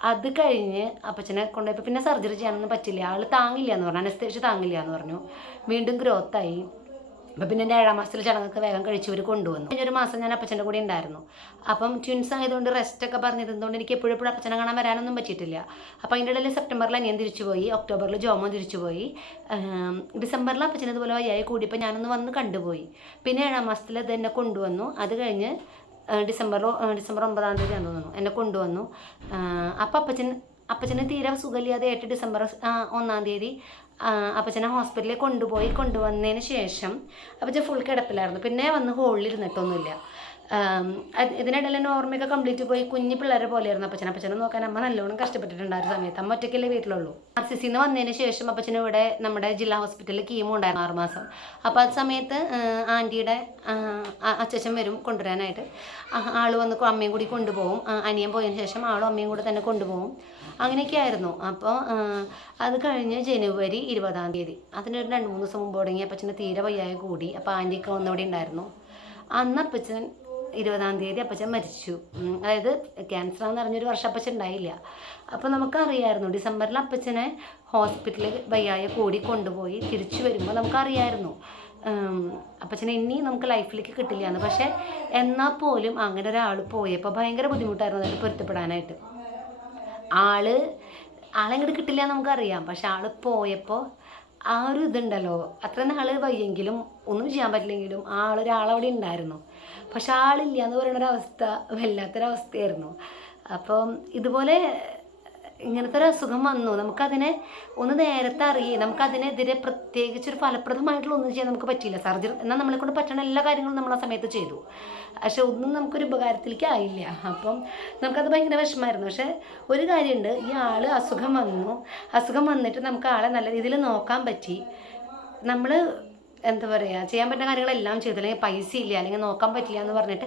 അത് കഴിഞ്ഞ് അപ്പച്ചനെ കൊണ്ടുപോയപ്പോൾ പിന്നെ സർജറി ചെയ്യാനൊന്നും പറ്റില്ല. ആൾ താങ്ങില്ല എന്ന് പറഞ്ഞു. അനസ്തേഷ്യ താങ്ങില്ല എന്ന് പറഞ്ഞു. വീണ്ടും ഗ്രോത്ത് ആയി. അപ്പം പിന്നെ എന്റെ ഏഴാം മാസത്തിൽ ചടങ്ങൊക്കെ വേഗം കഴിച്ചവർ കൊണ്ടുവന്നു. കഴിഞ്ഞ ഒരു മാസം ഞാൻ അപ്പച്ചന്റെ കൂടെ ഉണ്ടായിരുന്നു. അപ്പം ട്വിൻസ് ആയതുകൊണ്ട് റെസ്റ്റ് ഒക്കെ പറഞ്ഞിരുന്നതുകൊണ്ട് എനിക്ക് എപ്പോഴും എപ്പോഴും അപ്പച്ചനെ കാണാൻ വരാനൊന്നും പറ്റിയിട്ടില്ല. അപ്പോൾ അതിന്റെ ഇടയിൽ സെപ്റ്റംബറിൽ അനിയൻ തിരിച്ചു പോയി ഒക്ടോബറിൽ ജോമോൻ തിരിച്ചു പോയി ഡിസംബറിൽ അപ്പച്ചൻ ഇതുപോലെ വയ്യായി കൂടിയപ്പോൾ ഞാനൊന്ന് വന്ന് കണ്ടുപോയി. പിന്നെ ഏഴാം മാസത്തിൽ ഇത് എന്നെ കൊണ്ടുവന്നു. അത് കഴിഞ്ഞ് ആ, ഡിസംബർ ഒമ്പതാം തീയതി ആണെന്ന് തോന്നുന്നു. എന്നെ കൊണ്ടുവന്നു. അപ്പം അപ്പച്ചൻ അപ്പച്ചന് തീരെ സുഖമില്ലാതെ ആയിട്ട് ഡിസംബർ ഒന്നാം തീയതി അപ്പച്ചനെ ഹോസ്പിറ്റലിൽ കൊണ്ടുപോയി കൊണ്ടുവന്നതിന് ശേഷം അപ്പച്ചൻ ഫുൾ കിടപ്പിലായിരുന്നു. പിന്നെ വന്ന് അത് ഇതിനിടയിൽ തന്നെ ഓർമ്മയൊക്കെ കംപ്ലീറ്റ് പോയി. കുഞ്ഞു പിള്ളേരെ പോലെയായിരുന്നു അപ്പച്ചൻ അപ്പച്ചനെ നോക്കാൻ അമ്മ നല്ലോണം കഷ്ടപ്പെട്ടിട്ടുണ്ട് ആ ഒരു സമയത്ത്. അമ്മ ഒറ്റയ്ക്കല്ലേ വീട്ടിലുള്ളൂ ആർ സി സിന്ന് വന്നതിന് ശേഷം അപ്പച്ചന് ഇവിടെ നമ്മുടെ ജില്ലാ ഹോസ്പിറ്റലിൽ കീമോ ഉണ്ടായിരുന്നു ആറ് മാസം. അപ്പോൾ ആ സമയത്ത് ആന്റിയുടെ അച്ഛച്ചൻ വരും കൊണ്ടുവരാനായിട്ട്. ആൾ വന്ന് അമ്മയും കൂടി കൊണ്ടുപോകും അനിയൻ പോയതിന് ശേഷം ആളും അമ്മയും കൂടെ തന്നെ കൊണ്ടുപോകും അങ്ങനെയൊക്കെ ആയിരുന്നു. അപ്പോൾ അത് കഴിഞ്ഞ് ജനുവരി ഇരുപതാം തീയതി. അതിനൊരു രണ്ട് മൂന്ന് ദിവസം മുമ്പ് തുടങ്ങി അപ്പച്ചന് തീരെ വയ്യായ കൂടി. അപ്പോൾ ആന്റിയൊക്കെ വന്നവിടെ ഉണ്ടായിരുന്നു. അന്ന് അപ്പച്ചൻ ഇരുപതാം തീയതി അപ്പച്ചൻ മരിച്ചു. അതായത് ക്യാൻസർ എന്ന് പറഞ്ഞൊരു വർഷം അപ്പച്ചൻ ഉണ്ടായില്ല. അപ്പോൾ നമുക്കറിയായിരുന്നു ഡിസംബറിൽ അപ്പച്ചനെ ഹോസ്പിറ്റലിൽ വയ്യായ കൂടി കൊണ്ടുപോയി തിരിച്ചു വരുമ്പോൾ നമുക്കറിയായിരുന്നു. അപ്പച്ചനെ ഇനി നമുക്ക് ലൈഫിലേക്ക് കിട്ടില്ല എന്ന് പക്ഷേ എന്നാൽ പോലും അങ്ങനെ ഒരാൾ പോയപ്പോൾ ഭയങ്കര ബുദ്ധിമുട്ടായിരുന്നു അതിൽ പൊരുത്തപ്പെടാനായിട്ട്. ആൾ ആളെങ്ങോട്ട് കിട്ടില്ല എന്ന് നമുക്കറിയാം. പക്ഷെ ആൾ പോയപ്പോൾ ആ ഒരു ഇതുണ്ടല്ലോ. അത്ര നാൾ വയ്യെങ്കിലും ഒന്നും ചെയ്യാൻ പറ്റില്ലെങ്കിലും ആളൊരാളവിടെ ഉണ്ടായിരുന്നു. പക്ഷെ ആളില്ല എന്ന് പറയുന്ന വല്ലാത്തൊരവസ്ഥയായിരുന്നു. അപ്പം ഇതുപോലെ ഇങ്ങനത്തെ ഒരു അസുഖം വന്നു. നമുക്കതിനെ ഒന്ന് നേരത്തെ അറിയേ നമുക്കതിനെതിരെ പ്രത്യേകിച്ച് ഒരു ഫലപ്രദമായിട്ടുള്ള ഒന്നും ചെയ്യാൻ നമുക്ക് പറ്റിയില്ല. സർജറി എന്നാൽ നമ്മളെ കൊണ്ട് പറ്റുന്ന എല്ലാ കാര്യങ്ങളും നമ്മൾ ആ സമയത്ത് ചെയ്തു. പക്ഷെ ഒന്നും നമുക്കൊരു ഉപകാരത്തിലേക്ക് ആയില്ല. അപ്പം നമുക്കത് ഭയങ്കര വിഷമമായിരുന്നു. പക്ഷേ ഒരു കാര്യമുണ്ട് ഈ ആൾ അസുഖം വന്നു. അസുഖം വന്നിട്ട് നമുക്ക് ആളെ നല്ല രീതിയിൽ നോക്കാൻ പറ്റി. നമ്മൾ എന്താ പറയുക ചെയ്യാൻ പറ്റുന്ന കാര്യങ്ങളെല്ലാം ചെയ്തു. അല്ലെങ്കിൽ പൈസ ഇല്ല അല്ലെങ്കിൽ നോക്കാൻ പറ്റില്ല എന്ന് പറഞ്ഞിട്ട്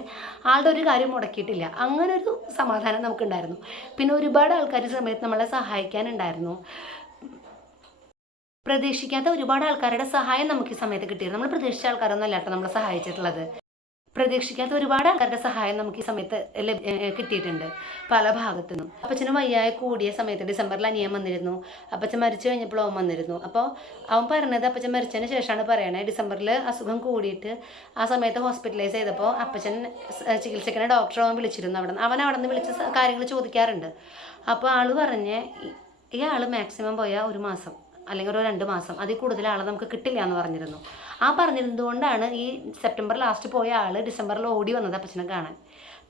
ആളുടെ ഒരു കാര്യം മുടക്കിയിട്ടില്ല. അങ്ങനെ ഒരു സമാധാനം നമുക്കുണ്ടായിരുന്നു. പിന്നെ ഒരുപാട് ആൾക്കാർ സമയത്ത് നമ്മളെ സഹായിക്കാനുണ്ടായിരുന്നു. പ്രതീക്ഷിക്കാത്ത ഒരുപാട് ആൾക്കാരുടെ സഹായം നമുക്ക് ഈ സമയത്ത് കിട്ടിയിരുന്നു. നമ്മൾ പ്രതീക്ഷിച്ച ആൾക്കാരൊന്നും അല്ല കേട്ടോ നമ്മളെ സഹായിച്ചിട്ടുള്ളത്. പ്രതീക്ഷിക്കാത്ത ഒരുപാട് ആൾക്കാരുടെ സഹായം നമുക്ക് ഈ സമയത്ത് കിട്ടിയിട്ടുണ്ട് പല ഭാഗത്തു നിന്നും അപ്പച്ചനും വയ്യായ കൂടിയ സമയത്ത് ഡിസംബറിൽ അനിയൻ വന്നിരുന്നു. അപ്പച്ചൻ മരിച്ചു കഴിഞ്ഞപ്പോൾ അവൻ വന്നിരുന്നു. അപ്പോൾ അവൻ പറഞ്ഞത് അപ്പച്ചൻ മരിച്ചതിന് ശേഷമാണ് പറയണേ ഡിസംബറിൽ അസുഖം കൂടിയിട്ട് ആ സമയത്ത് ഹോസ്പിറ്റലൈസ് ചെയ്തപ്പോൾ അപ്പച്ചൻ ചികിത്സിക്കുന്ന ഡോക്ടർ അവൻ വിളിച്ചിരുന്നു അവിടെ അവൻ അവിടെ നിന്ന് വിളിച്ച് കാര്യങ്ങൾ ചോദിക്കാറുണ്ട്. അപ്പോൾ ആൾ പറഞ്ഞ് ആൾ മാക്സിമം പോയാൽ ഒരു മാസം. അല്ലെങ്കിൽ ഒരു രണ്ട് മാസം അതിൽ കൂടുതൽ ആളെ നമുക്ക് കിട്ടില്ല എന്ന് പറഞ്ഞിരുന്നു. ആ പറഞ്ഞിരുന്നതുകൊണ്ടാണ് ഈ സെപ്റ്റംബർ ലാസ്റ്റ് പോയ ആൾ ഡിസംബറിൽ ഓടി വന്നത് അപ്പച്ചനെ കാണാൻ.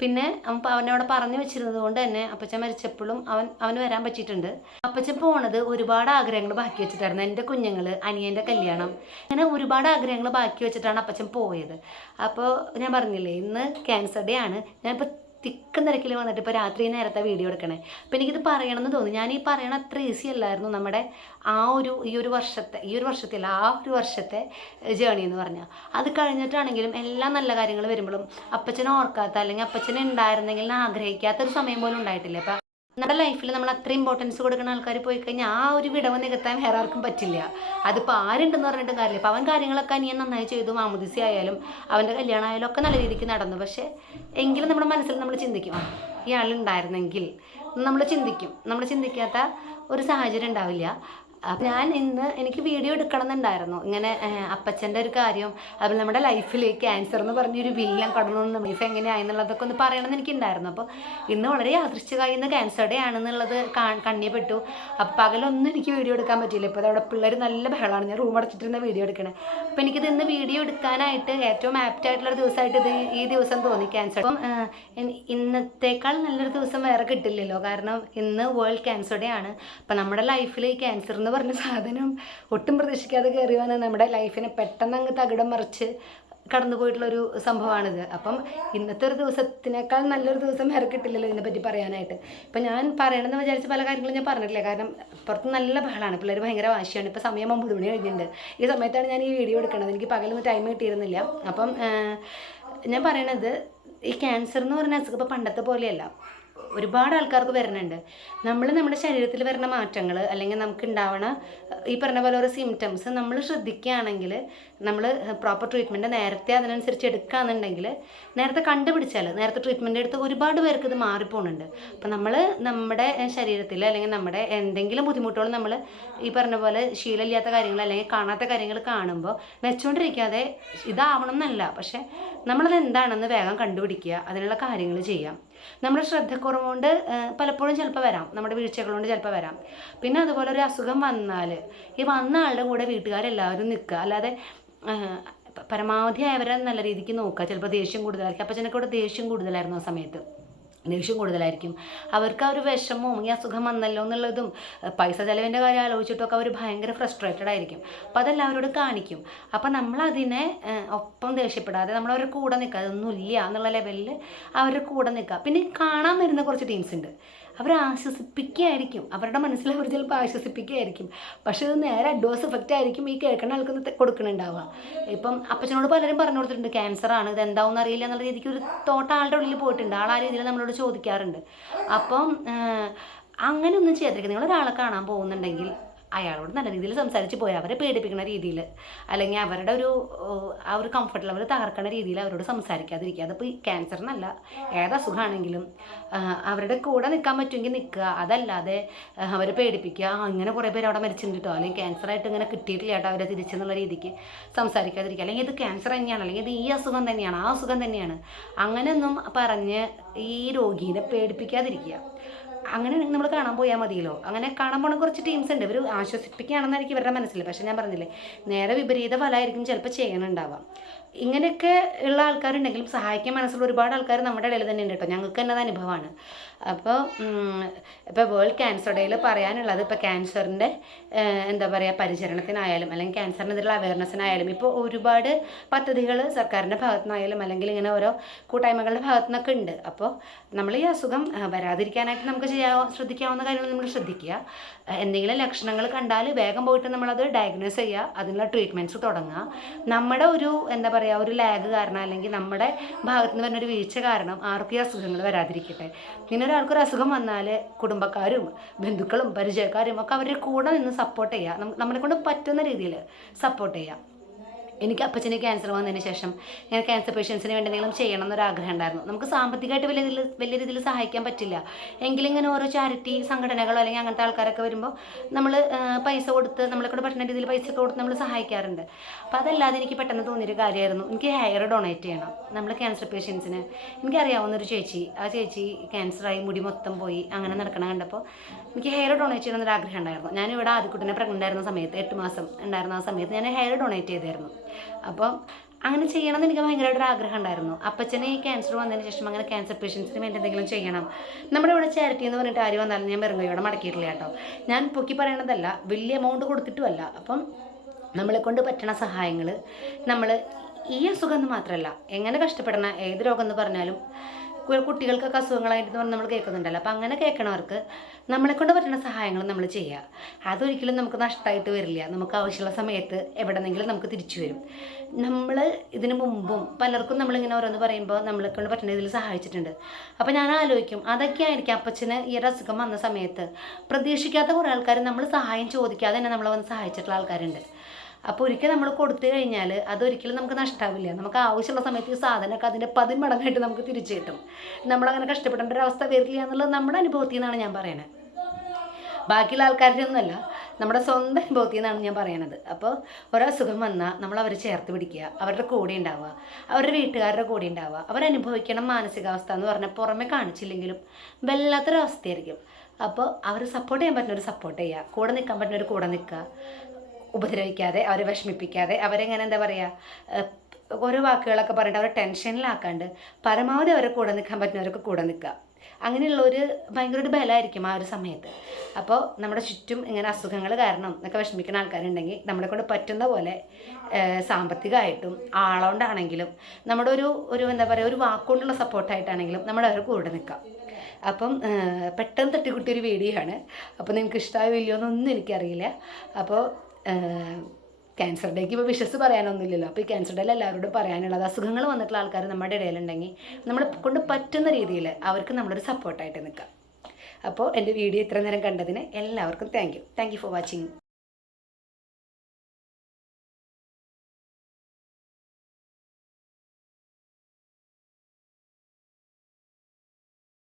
പിന്നെ അവനവിടെ പറഞ്ഞു വെച്ചിരുന്നത് കൊണ്ട് തന്നെ അപ്പച്ചൻ മരിച്ചപ്പോഴും അവൻ അവന് വരാൻ പറ്റിയിട്ടുണ്ട്. അപ്പച്ചൻ പോണത് ഒരുപാട് ആഗ്രഹങ്ങൾ ബാക്കി വെച്ചിട്ടായിരുന്നു. എന്റെ കുഞ്ഞുങ്ങൾ അനിയന്റെ കല്യാണം അങ്ങനെ ഒരുപാട് ആഗ്രഹങ്ങൾ ബാക്കി വെച്ചിട്ടാണ് അപ്പച്ചൻ പോയത്. അപ്പോൾ ഞാൻ പറഞ്ഞില്ലേ ഇന്ന് ക്യാൻസർ ഡേ ആണ്. ഞാനിപ്പോൾ തിക്ക് തിരക്കിൽ വന്നിട്ട് ഇപ്പോൾ രാത്രി നേരത്തെ വീഡിയോ എടുക്കണേ. അപ്പോൾ എനിക്കിത് പറയണമെന്ന് തോന്നി ഞാൻ ഈ പറയണ അത്ര ഈസി അല്ലായിരുന്നു നമ്മുടെ ആ ഒരു ഈ ഒരു വർഷത്തെ ഈ ഒരു വർഷത്തിൽ ആ ഒരു വർഷത്തെ ജേണി എന്ന് പറഞ്ഞാൽ അത് കഴിഞ്ഞിട്ടാണെങ്കിലും എല്ലാ നല്ല കാര്യങ്ങൾ വരുമ്പോഴും അപ്പച്ചനെ ഓർക്കാത്ത അല്ലെങ്കിൽ അപ്പച്ചനെ ഉണ്ടായിരുന്നെങ്കിൽ ആഗ്രഹിക്കാത്തൊരു സമയം പോലും ഉണ്ടായിട്ടില്ല. അപ്പം നമ്മുടെ ലൈഫിൽ നമ്മൾ അത്ര ഇമ്പോർട്ടൻസ് കൊടുക്കുന്ന ആൾക്കാർ പോയി കഴിഞ്ഞാൽ ആ ഒരു വിടവ് നികത്താൻ വേറെ ആർക്കും പറ്റില്ല. അതിപ്പോൾ ആരുണ്ടെന്ന് പറഞ്ഞിട്ട് കാര്യമില്ല. അപ്പോൾ അവൻ കാര്യങ്ങളൊക്കെ അനിയൻ നന്നായി ചെയ്തു. മാമുദിസി ആയാലും അവന്റെ കല്യാണം ആയാലും ഒക്കെ നല്ല രീതിക്ക് നടന്നു. പക്ഷേ എങ്കിലും നമ്മുടെ മനസ്സിൽ നമ്മൾ ചിന്തിക്കും ആ ഇയാളുണ്ടായിരുന്നെങ്കിൽ നമ്മൾ ചിന്തിക്കും. നമ്മൾ ചിന്തിക്കാത്ത ഒരു സാഹചര്യം ഉണ്ടാവില്ല. അപ്പം ഞാൻ ഇന്ന് എനിക്ക് വീഡിയോ എടുക്കണം എന്നുണ്ടായിരുന്നു ഇങ്ങനെ അപ്പച്ചന്റെ ഒരു കാര്യം അതുപോലെ നമ്മുടെ ലൈഫിൽ ക്യാൻസർ എന്ന് പറഞ്ഞൊരു വില്ലൻ കടന്നു ലൈഫ് എങ്ങനെയായെന്നുള്ളതൊക്കെ ഒന്ന് പറയണമെന്ന് എനിക്കുണ്ടായിരുന്നു. അപ്പോൾ ഇന്ന് വളരെ യാദൃശ്ചികമായി ഇന്ന് ക്യാൻസർ ഡേ ആണെന്നുള്ളത് കാ- കണ്ണിൽ പെട്ടു അപ്പം പകലൊന്നും എനിക്ക് വീഡിയോ എടുക്കാൻ പറ്റിയില്ല. ഇപ്പോൾ അവിടെ പിള്ളേർ നല്ല ബഹളമാണ്. ഞാൻ റൂം അടച്ചിട്ടിരുന്ന വീഡിയോ എടുക്കണേ. അപ്പോൾ എനിക്കിത് ഇന്ന് വീഡിയോ എടുക്കാനായിട്ട് ഏറ്റവും ആപ്റ്റ് ആയിട്ടുള്ള ദിവസമായിട്ട് ഇത് ഈ ദിവസം തോന്നി ക്യാൻസർ അപ്പം ഇന്നത്തേക്കാൾ നല്ലൊരു ദിവസം വേറെ കിട്ടില്ലല്ലോ. കാരണം ഇന്ന് വേൾഡ് ക്യാൻസർ ഡേ ആണ്. അപ്പം നമ്മുടെ ലൈഫിൽ ക്യാൻസർ പറഞ്ഞ സാധനം ഒട്ടും പ്രതീക്ഷിക്കാതെ കയറി വന്ന നമ്മുടെ ലൈഫിനെ പെട്ടെന്ന് അങ്ങ് തകിടം മറിച്ച് കടന്നു പോയിട്ടുള്ളൊരു സംഭവമാണിത്. അപ്പം ഇന്നത്തെ ഒരു ദിവസത്തിനേക്കാൾ നല്ലൊരു ദിവസം വേറെ കിട്ടില്ലല്ലോ ഇതിനെപ്പറ്റി പറയാനായിട്ട്. ഇപ്പം ഞാൻ പറയണമെന്ന് വിചാരിച്ച പല കാര്യങ്ങളും ഞാൻ പറഞ്ഞിട്ടില്ല. കാരണം പുറത്ത് നല്ല ബഹളമാണ് പിള്ളേർ ഭയങ്കര വാശിയാണ്. ഇപ്പോൾ സമയം ഒമ്പത് മണി കഴിഞ്ഞിട്ടുണ്ട്. ഈ സമയത്താണ് ഞാൻ ഈ വീഡിയോ എടുക്കുന്നത് എനിക്ക് പകലൊന്നും ടൈം കിട്ടിയിരുന്നില്ല. അപ്പം ഞാൻ പറയണത് ഈ ക്യാൻസർ എന്ന് പറഞ്ഞ അസുഖം ഇപ്പോൾ പണ്ടത്തെ പോലെയല്ല. ഒരുപാട് ആൾക്കാർക്ക് വരുന്നുണ്ട്. നമ്മൾ നമ്മുടെ ശരീരത്തിൽ വരുന്ന മാറ്റങ്ങൾ അല്ലെങ്കിൽ നമുക്ക് ഉണ്ടാവണ ഈ പറഞ്ഞ പോലെ ഓരോ സിംറ്റംസ് നമ്മൾ ശ്രദ്ധിക്കുകയാണെങ്കിൽ നമ്മൾ പ്രോപ്പർ ട്രീറ്റ്മെന്റ് നേരത്തെ അതിനനുസരിച്ച് എടുക്കുകയാണെന്നുണ്ടെങ്കിൽ നേരത്തെ കണ്ടുപിടിച്ചാൽ നേരത്തെ ട്രീറ്റ്മെന്റ് എടുത്ത് ഒരുപാട് പേർക്ക് ഇത് മാറിപ്പോണുണ്ട്. അപ്പം നമ്മൾ നമ്മുടെ ശരീരത്തിൽ അല്ലെങ്കിൽ നമ്മുടെ എന്തെങ്കിലും ബുദ്ധിമുട്ടുകൾ നമ്മൾ ഈ പറഞ്ഞ പോലെ ശീലമില്ലാത്ത കാര്യങ്ങൾ അല്ലെങ്കിൽ കാണാത്ത കാര്യങ്ങൾ കാണുമ്പോൾ വെച്ചുകൊണ്ടിരിക്കാതെ ഇതാവണം എന്നല്ല. പക്ഷെ നമ്മളത് എന്താണെന്ന് വേഗം കണ്ടുപിടിക്കുക അതിനുള്ള കാര്യങ്ങൾ ചെയ്യാം. നമ്മുടെ ശ്രദ്ധക്കുറവ് കൊണ്ട് പലപ്പോഴും ചിലപ്പോൾ വരാം. നമ്മുടെ വീഴ്ചകൾ കൊണ്ട് ചിലപ്പോൾ വരാം. പിന്നെ അതുപോലെ ഒരു അസുഖം വന്നാൽ ഈ വന്ന ആളുടെ കൂടെ വീട്ടുകാരെല്ലാവരും നിൽക്കുക. അല്ലാതെ പരമാവധി അവരെ നല്ല രീതിക്ക് നോക്കുക. ചിലപ്പോൾ ദേഷ്യം കൂടുതലായിരിക്കും. അപ്പച്ചനൊക്കെ കൂടെ ദേഷ്യം കൂടുതലായിരുന്നു ആ സമയത്ത്. ദേഷ്യം കൂടുതലായിരിക്കും. അവർക്ക് ആ ഒരു വിഷമവും ഈ അസുഖം വന്നല്ലോ എന്നുള്ളതും പൈസ ചെലവിന്റെ കാര്യം ആലോചിച്ചിട്ടൊക്കെ അവർ ഭയങ്കര ഫ്രസ്ട്രേറ്റഡ് ആയിരിക്കും. അപ്പോൾ അതെല്ലാവരോടും കാണിക്കും. അപ്പോൾ നമ്മളതിനെ അതിനെ ഒപ്പം ദേഷ്യപ്പെടാതെ നമ്മൾ അവരുടെ കൂടെ നിൽക്കുക അതൊന്നുമില്ല എന്നുള്ള ലെവലിൽ അവരുടെ കൂടെ നിൽക്കുക പിന്നെ കാണാൻ വരുന്ന കുറച്ച് ടീംസ് ഉണ്ട് അവർ ആശ്വസിപ്പിക്കുകയായിരിക്കും അവരുടെ മനസ്സിൽ അവർ ചിലപ്പോൾ ആശ്വസിപ്പിക്കുകയായിരിക്കും പക്ഷെ ഇത് നേരെ അഡ്വേഴ്സ് എഫക്റ്റ് ആയിരിക്കും ഈ കേൾക്കുന്ന ആൾക്ക് കൊടുക്കണുണ്ടാവുക. ഇപ്പം അപ്പച്ചനോട് പലരും പറഞ്ഞു കൊടുത്തിട്ടുണ്ട് ക്യാൻസർ ആണ് ഇത് എന്താവും അറിയില്ല എന്നുള്ള രീതിക്ക് ഒരു തോട്ട ആളുടെ ഉള്ളിൽ പോയിട്ടുണ്ട്. ആൾ ആ രീതിയിൽ നമ്മളോട് ചോദിക്കാറുണ്ട്. അപ്പം അങ്ങനെ അങ്ങനെയൊന്നും ചെയ്യാതിരിക്കുക. നിങ്ങൾ ഒരാളെ കാണാൻ പോകുന്നുണ്ടെങ്കിൽ അയാളോട് നല്ല രീതിയിൽ സംസാരിച്ച് പോയി. അവരെ പേടിപ്പിക്കുന്ന രീതിയിൽ. അല്ലെങ്കിൽ അവരുടെ ഒരു ആ ഒരു കംഫർട്ട് ലെവൽ തകർക്കുന്ന രീതിയിൽ അവരോട് സംസാരിക്കാതിരിക്കുക. അതിപ്പോൾ ഈ ക്യാൻസറിനല്ല ഏത് അസുഖമാണെങ്കിലും അവരുടെ കൂടെ നിൽക്കാൻ പറ്റുമെങ്കിൽ നിൽക്കുക. അതല്ലാതെ അവരെ പേടിപ്പിക്കുക. അങ്ങനെ കുറേ പേര് അവിടെ മരിച്ചിട്ടുണ്ട് കേട്ടോ അല്ലെങ്കിൽ ക്യാൻസറായിട്ട് ഇങ്ങനെ കിട്ടിയിട്ടില്ല കേട്ടോ അവരെ തിരിച്ചെന്നുള്ള രീതിക്ക് സംസാരിക്കാതിരിക്കുക. അല്ലെങ്കിൽ ഇത് ക്യാൻസർ തന്നെയാണ്. അല്ലെങ്കിൽ ഇത് ഈ അസുഖം തന്നെയാണ്. ആ അസുഖം തന്നെയാണ്. അങ്ങനെയൊന്നും പറഞ്ഞ് ഈ രോഗീനെ പേടിപ്പിക്കാതിരിക്കുക. അങ്ങനെ നമ്മൾ കാണാൻ പോയാൽ മതിയല്ലോ. അങ്ങനെ കാണാൻ പോണ കുറച്ച് ടീംസ് ഉണ്ട്. ഇവർ ആശ്വസിപ്പിക്കുകയാണെന്നായിരിക്കും ഇവരുടെ മനസ്സിൽ. പക്ഷേ ഞാൻ പറഞ്ഞില്ലേ നേരെ വിപരീത ഫലമായിരിക്കും ചിലപ്പോൾ ചെയ്യണുണ്ടാവാം. ഇങ്ങനെയൊക്കെ ഉള്ള ആൾക്കാരുണ്ടെങ്കിലും സഹായിക്കാൻ മനസ്സുള്ള ഒരുപാട് ആൾക്കാർ നമ്മുടെ ഇടയിൽ തന്നെ ഉണ്ട് കേട്ടോ. ഞങ്ങൾക്ക് തന്നെ അത് അനുഭവമാണ്. അപ്പോൾ ഇപ്പോൾ വേൾഡ് ക്യാൻസർ ഡേയിൽ പറയാനുള്ളത് ഇപ്പോൾ ക്യാൻസറിന്റെ എന്താ പറയുക പരിചരണത്തിനായാലും അല്ലെങ്കിൽ ക്യാൻസറിനെതിരെയുള്ള അവയർനെസ്സിനായാലും ഇപ്പോൾ ഒരുപാട് പദ്ധതികൾ സർക്കാരിന്റെ ഭാഗത്തു നിന്നായാലും അല്ലെങ്കിൽ ഇങ്ങനെ ഓരോ കൂട്ടായ്മകളുടെ ഭാഗത്തു നിന്നൊക്കെ ഉണ്ട്. അപ്പോൾ നമ്മൾ ഈ അസുഖം വരാതിരിക്കാനായിട്ട് നമുക്ക് ചെയ്യാവോ ശ്രദ്ധിക്കാവുന്ന കാര്യങ്ങൾ നമ്മൾ ശ്രദ്ധിക്കുക. എന്തെങ്കിലും ലക്ഷണങ്ങൾ കണ്ടാൽ വേഗം പോയിട്ട് നമ്മളത് ഡയഗ്നോസ് ചെയ്യുക അതിനുള്ള ട്രീറ്റ്മെന്റ്സ് തുടങ്ങുക. നമ്മുടെ ഒരു എന്താ പറയുക ഒരു ലാഗ് കാരണം അല്ലെങ്കിൽ നമ്മുടെ ഭാഗത്തുനിന്ന് വരുന്ന ഒരു വീഴ്ച കാരണം ആർക്കും ഈ അസുഖങ്ങൾ വരാതിരിക്കട്ടെ. ഇങ്ങനെ ഒരാൾക്കൊരു അസുഖം വന്നാൽ കുടുംബക്കാരും ബന്ധുക്കളും പരിചയക്കാരും ഒക്കെ അവരുടെ കൂടെ നിന്ന് സപ്പോർട്ട് ചെയ്യുക നമ്മളെ കൊണ്ട് പറ്റുന്ന രീതിയിൽ സപ്പോർട്ട് ചെയ്യുക എനിക്ക് അപ്പച്ചന് ക്യാൻസർ വന്നതിന് ശേഷം ഞാൻ ക്യാൻസർ പേഷ്യൻസിന് വേണ്ടി എന്തെങ്കിലും ചെയ്യണം എന്നൊരു ആഗ്രഹം ഉണ്ടായിരുന്നു. നമുക്ക് സാമ്പത്തികമായിട്ട് വലിയ രീതിയിൽ വലിയ രീതിയിൽ സഹായിക്കാൻ പറ്റില്ല. എങ്കിലും ഇങ്ങനെ ഓരോ ചാരിറ്റി സംഘടനകളോ അല്ലെങ്കിൽ അങ്ങനത്തെ ആൾക്കാരൊക്കെ വരുമ്പോൾ നമ്മൾ പൈസ കൊടുത്ത് നമ്മളെ കൂടെ പറ്റുന്ന രീതിയിൽ പൈസ കൊടുത്ത് നമ്മൾ സഹായിക്കാറുണ്ട്. അപ്പോൾ അതല്ലാതെ എനിക്ക് പെട്ടെന്ന് തോന്നിയൊരു കാര്യമായിരുന്നു. എനിക്ക് ഹെയർ ഡൊണേറ്റ് ചെയ്യണം. നമ്മൾ ക്യാൻസർ പേഷ്യൻസിന് എനിക്കറിയാവുന്ന ഒരു ചേച്ചി. ആ ചേച്ചി ക്യാൻസറായി മുടി മൊത്തം പോയി അങ്ങനെ നടക്കണ കണ്ടപ്പോൾ എനിക്ക് ഹെയർ ഡൊണേറ്റ് ചെയ്യണമെന്നൊരു ആഗ്രഹം ഉണ്ടായിരുന്നു. ഞാൻ ഇവിടെ ആദ്യക്കുട്ടിനെ പ്രഗ്നന്റ് ആയിരുന്ന സമയത്ത് എട്ട് മാസം ഉണ്ടായിരുന്ന ആ സമയത്ത് ഞാൻ ഹെയർ ഡൊണേറ്റ് ചെയ്തായിരുന്നു. അപ്പം അങ്ങനെ ചെയ്യണം എന്ന് എനിക്ക് ഭയങ്കരമായിട്ടൊരു ആഗ്രഹം ഉണ്ടായിരുന്നു അപ്പച്ചനെ ഈ ക്യാൻസർ വന്നതിന് ശേഷം അങ്ങനെ ക്യാൻസർ പേഷ്യൻസിന് വേണ്ടി എന്തെങ്കിലും ചെയ്യണം. നമ്മുടെ ഇവിടെ ചാരിറ്റി എന്ന് പറഞ്ഞിട്ട് ആര് വന്നാലും ഞാൻ വെറും ഇവിടെ മടക്കിയിട്ടില്ല കേട്ടോ. ഞാൻ പൊക്കി പറയണതല്ല വലിയ എമൗണ്ട് കൊടുത്തിട്ടുമല്ല. അപ്പം നമ്മളെ കൊണ്ട് പറ്റണ സഹായങ്ങൾ നമ്മൾ ഈ അസുഖം എന്ന് മാത്രമല്ല എങ്ങനെ കഷ്ടപ്പെടണ ഏത് രോഗം എന്ന് പറഞ്ഞാലും കുട്ടികൾക്കൊക്കെ അസുഖങ്ങളായിട്ട് നമ്മൾ കേൾക്കുന്നുണ്ടല്ലോ. അപ്പം അങ്ങനെ കേൾക്കണവർക്ക് നമ്മളെ കൊണ്ട് പറ്റുന്ന സഹായങ്ങൾ നമ്മൾ ചെയ്യുക. അതൊരിക്കലും നമുക്ക് നഷ്ടമായിട്ട് വരില്ല. നമുക്ക് ആവശ്യമുള്ള സമയത്ത് എവിടെന്നെങ്കിലും നമുക്ക് തിരിച്ചു വരും. നമ്മൾ ഇതിനു മുമ്പും പലർക്കും നമ്മളിങ്ങനെ ഓരോന്ന് പറയുമ്പോൾ നമ്മളെ കൊണ്ട് പറ്റുന്ന ഇതിൽ സഹായിച്ചിട്ടുണ്ട്. അപ്പം ഞാൻ ആലോചിക്കും അതൊക്കെ ആയിരിക്കും അപ്പച്ചന് ഈ ഒരു അസുഖം വന്ന സമയത്ത് പ്രതീക്ഷിക്കാത്ത കുറേ ആൾക്കാർ നമ്മൾ സഹായം ചോദിക്കാതെ തന്നെ നമ്മളെ വന്ന് സഹായിച്ചിട്ടുള്ള ആൾക്കാരുണ്ട്. അപ്പോൾ ഒരിക്കൽ നമ്മൾ കൊടുത്തു കഴിഞ്ഞാൽ അതൊരിക്കലും നമുക്ക് നഷ്ടാവില്ല. നമുക്ക് ആവശ്യമുള്ള സമയത്ത് ഈ സാധനമൊക്കെ അതിന്റെ പതിന്മടങ്ങായിട്ട് നമുക്ക് തിരിച്ചു കിട്ടും. നമ്മളങ്ങനെ കഷ്ടപ്പെടേണ്ട ഒരു അവസ്ഥ വരില്ല എന്നുള്ളത് നമ്മുടെ അനുഭവത്തിൽ നിന്നാണ് ഞാൻ പറയുന്നത് ബാക്കിയുള്ള ആൾക്കാരുടെ ഒന്നുമല്ല നമ്മുടെ സ്വന്തം അനുഭവത്തിൽ നിന്നാണ് ഞാൻ പറയണത്. അപ്പോൾ ഒരസുഖം വന്നാൽ നമ്മൾ അവരെ ചേർത്ത് പിടിക്കുക അവരുടെ കൂടെ ഉണ്ടാവുക അവരുടെ വീട്ടുകാരുടെ കൂടെ ഉണ്ടാവുക അവരനുഭവിക്കണം മാനസികാവസ്ഥ എന്ന് പറഞ്ഞാൽ പുറമെ കാണിച്ചില്ലെങ്കിലും വല്ലാത്തൊരവസ്ഥയായിരിക്കും. അപ്പോൾ അവർ സപ്പോർട്ട് ചെയ്യാൻ പറ്റുന്ന ഒരു സപ്പോർട്ട് ചെയ്യുക കൂടെ നിൽക്കാൻ ഒരു കൂടെ നിൽക്കുക ഉപദ്രവിക്കാതെ അവരെ വിഷമിപ്പിക്കാതെ അവരെങ്ങനെ എന്താ പറയുക ഓരോ വാക്കുകളൊക്കെ പറഞ്ഞിട്ട് അവരെ ടെൻഷനിലാക്കാണ്ട് പരമാവധി അവരെ കൂടെ നിൽക്കാൻ പറ്റുന്നവരൊക്കെ കൂടെ നിൽക്കുക. അങ്ങനെയുള്ള ഒരു ഭയങ്കര ഒരു ബലമായിരിക്കും ആ ഒരു സമയത്ത്. അപ്പോൾ നമ്മുടെ ചുറ്റും ഇങ്ങനെ അസുഖങ്ങൾ കാരണം ഒക്കെ വിഷമിക്കുന്ന ആൾക്കാരുണ്ടെങ്കിൽ നമ്മളെ കൊണ്ട് പറ്റുന്ന പോലെ സാമ്പത്തികമായിട്ടും ആളോണ്ടാണെങ്കിലും നമ്മുടെ ഒരു ഒരു എന്താ പറയുക ഒരു വാക്കുകൊണ്ടുള്ള സപ്പോർട്ടായിട്ടാണെങ്കിലും നമ്മൾ അവരെ കൂടെ നിൽക്കാം അപ്പം പെട്ടെന്ന് തട്ടിക്കുട്ടിയൊരു വീഡിയോ ആണ് അപ്പോൾ നിങ്ങൾക്ക് ഇഷ്ടമായോ ഇല്ലയോ എന്നൊന്നും എനിക്കറിയില്ല. അപ്പോൾ ക്യാൻസർ ഡേക്ക് ഇപ്പോൾ വിഷസ് പറയാനൊന്നുമില്ലല്ലോ. അപ്പോൾ ഈ ക്യാൻസർ ഡേയിൽ എല്ലാവരോടും പറയാനുള്ളത് അസുഖങ്ങൾ വന്നിട്ടുള്ള ആൾക്കാർ നമ്മുടെ ഇടയിലുണ്ടെങ്കിൽ നമ്മളെ കൊണ്ട് പറ്റുന്ന രീതിയിൽ അവർക്ക് നമ്മളൊരു സപ്പോർട്ടായിട്ട് നിൽക്കാം. അപ്പോൾ എന്റെ വീഡിയോ ഇത്ര നേരം കണ്ടതിന് എല്ലാവർക്കും thank you thank you for watching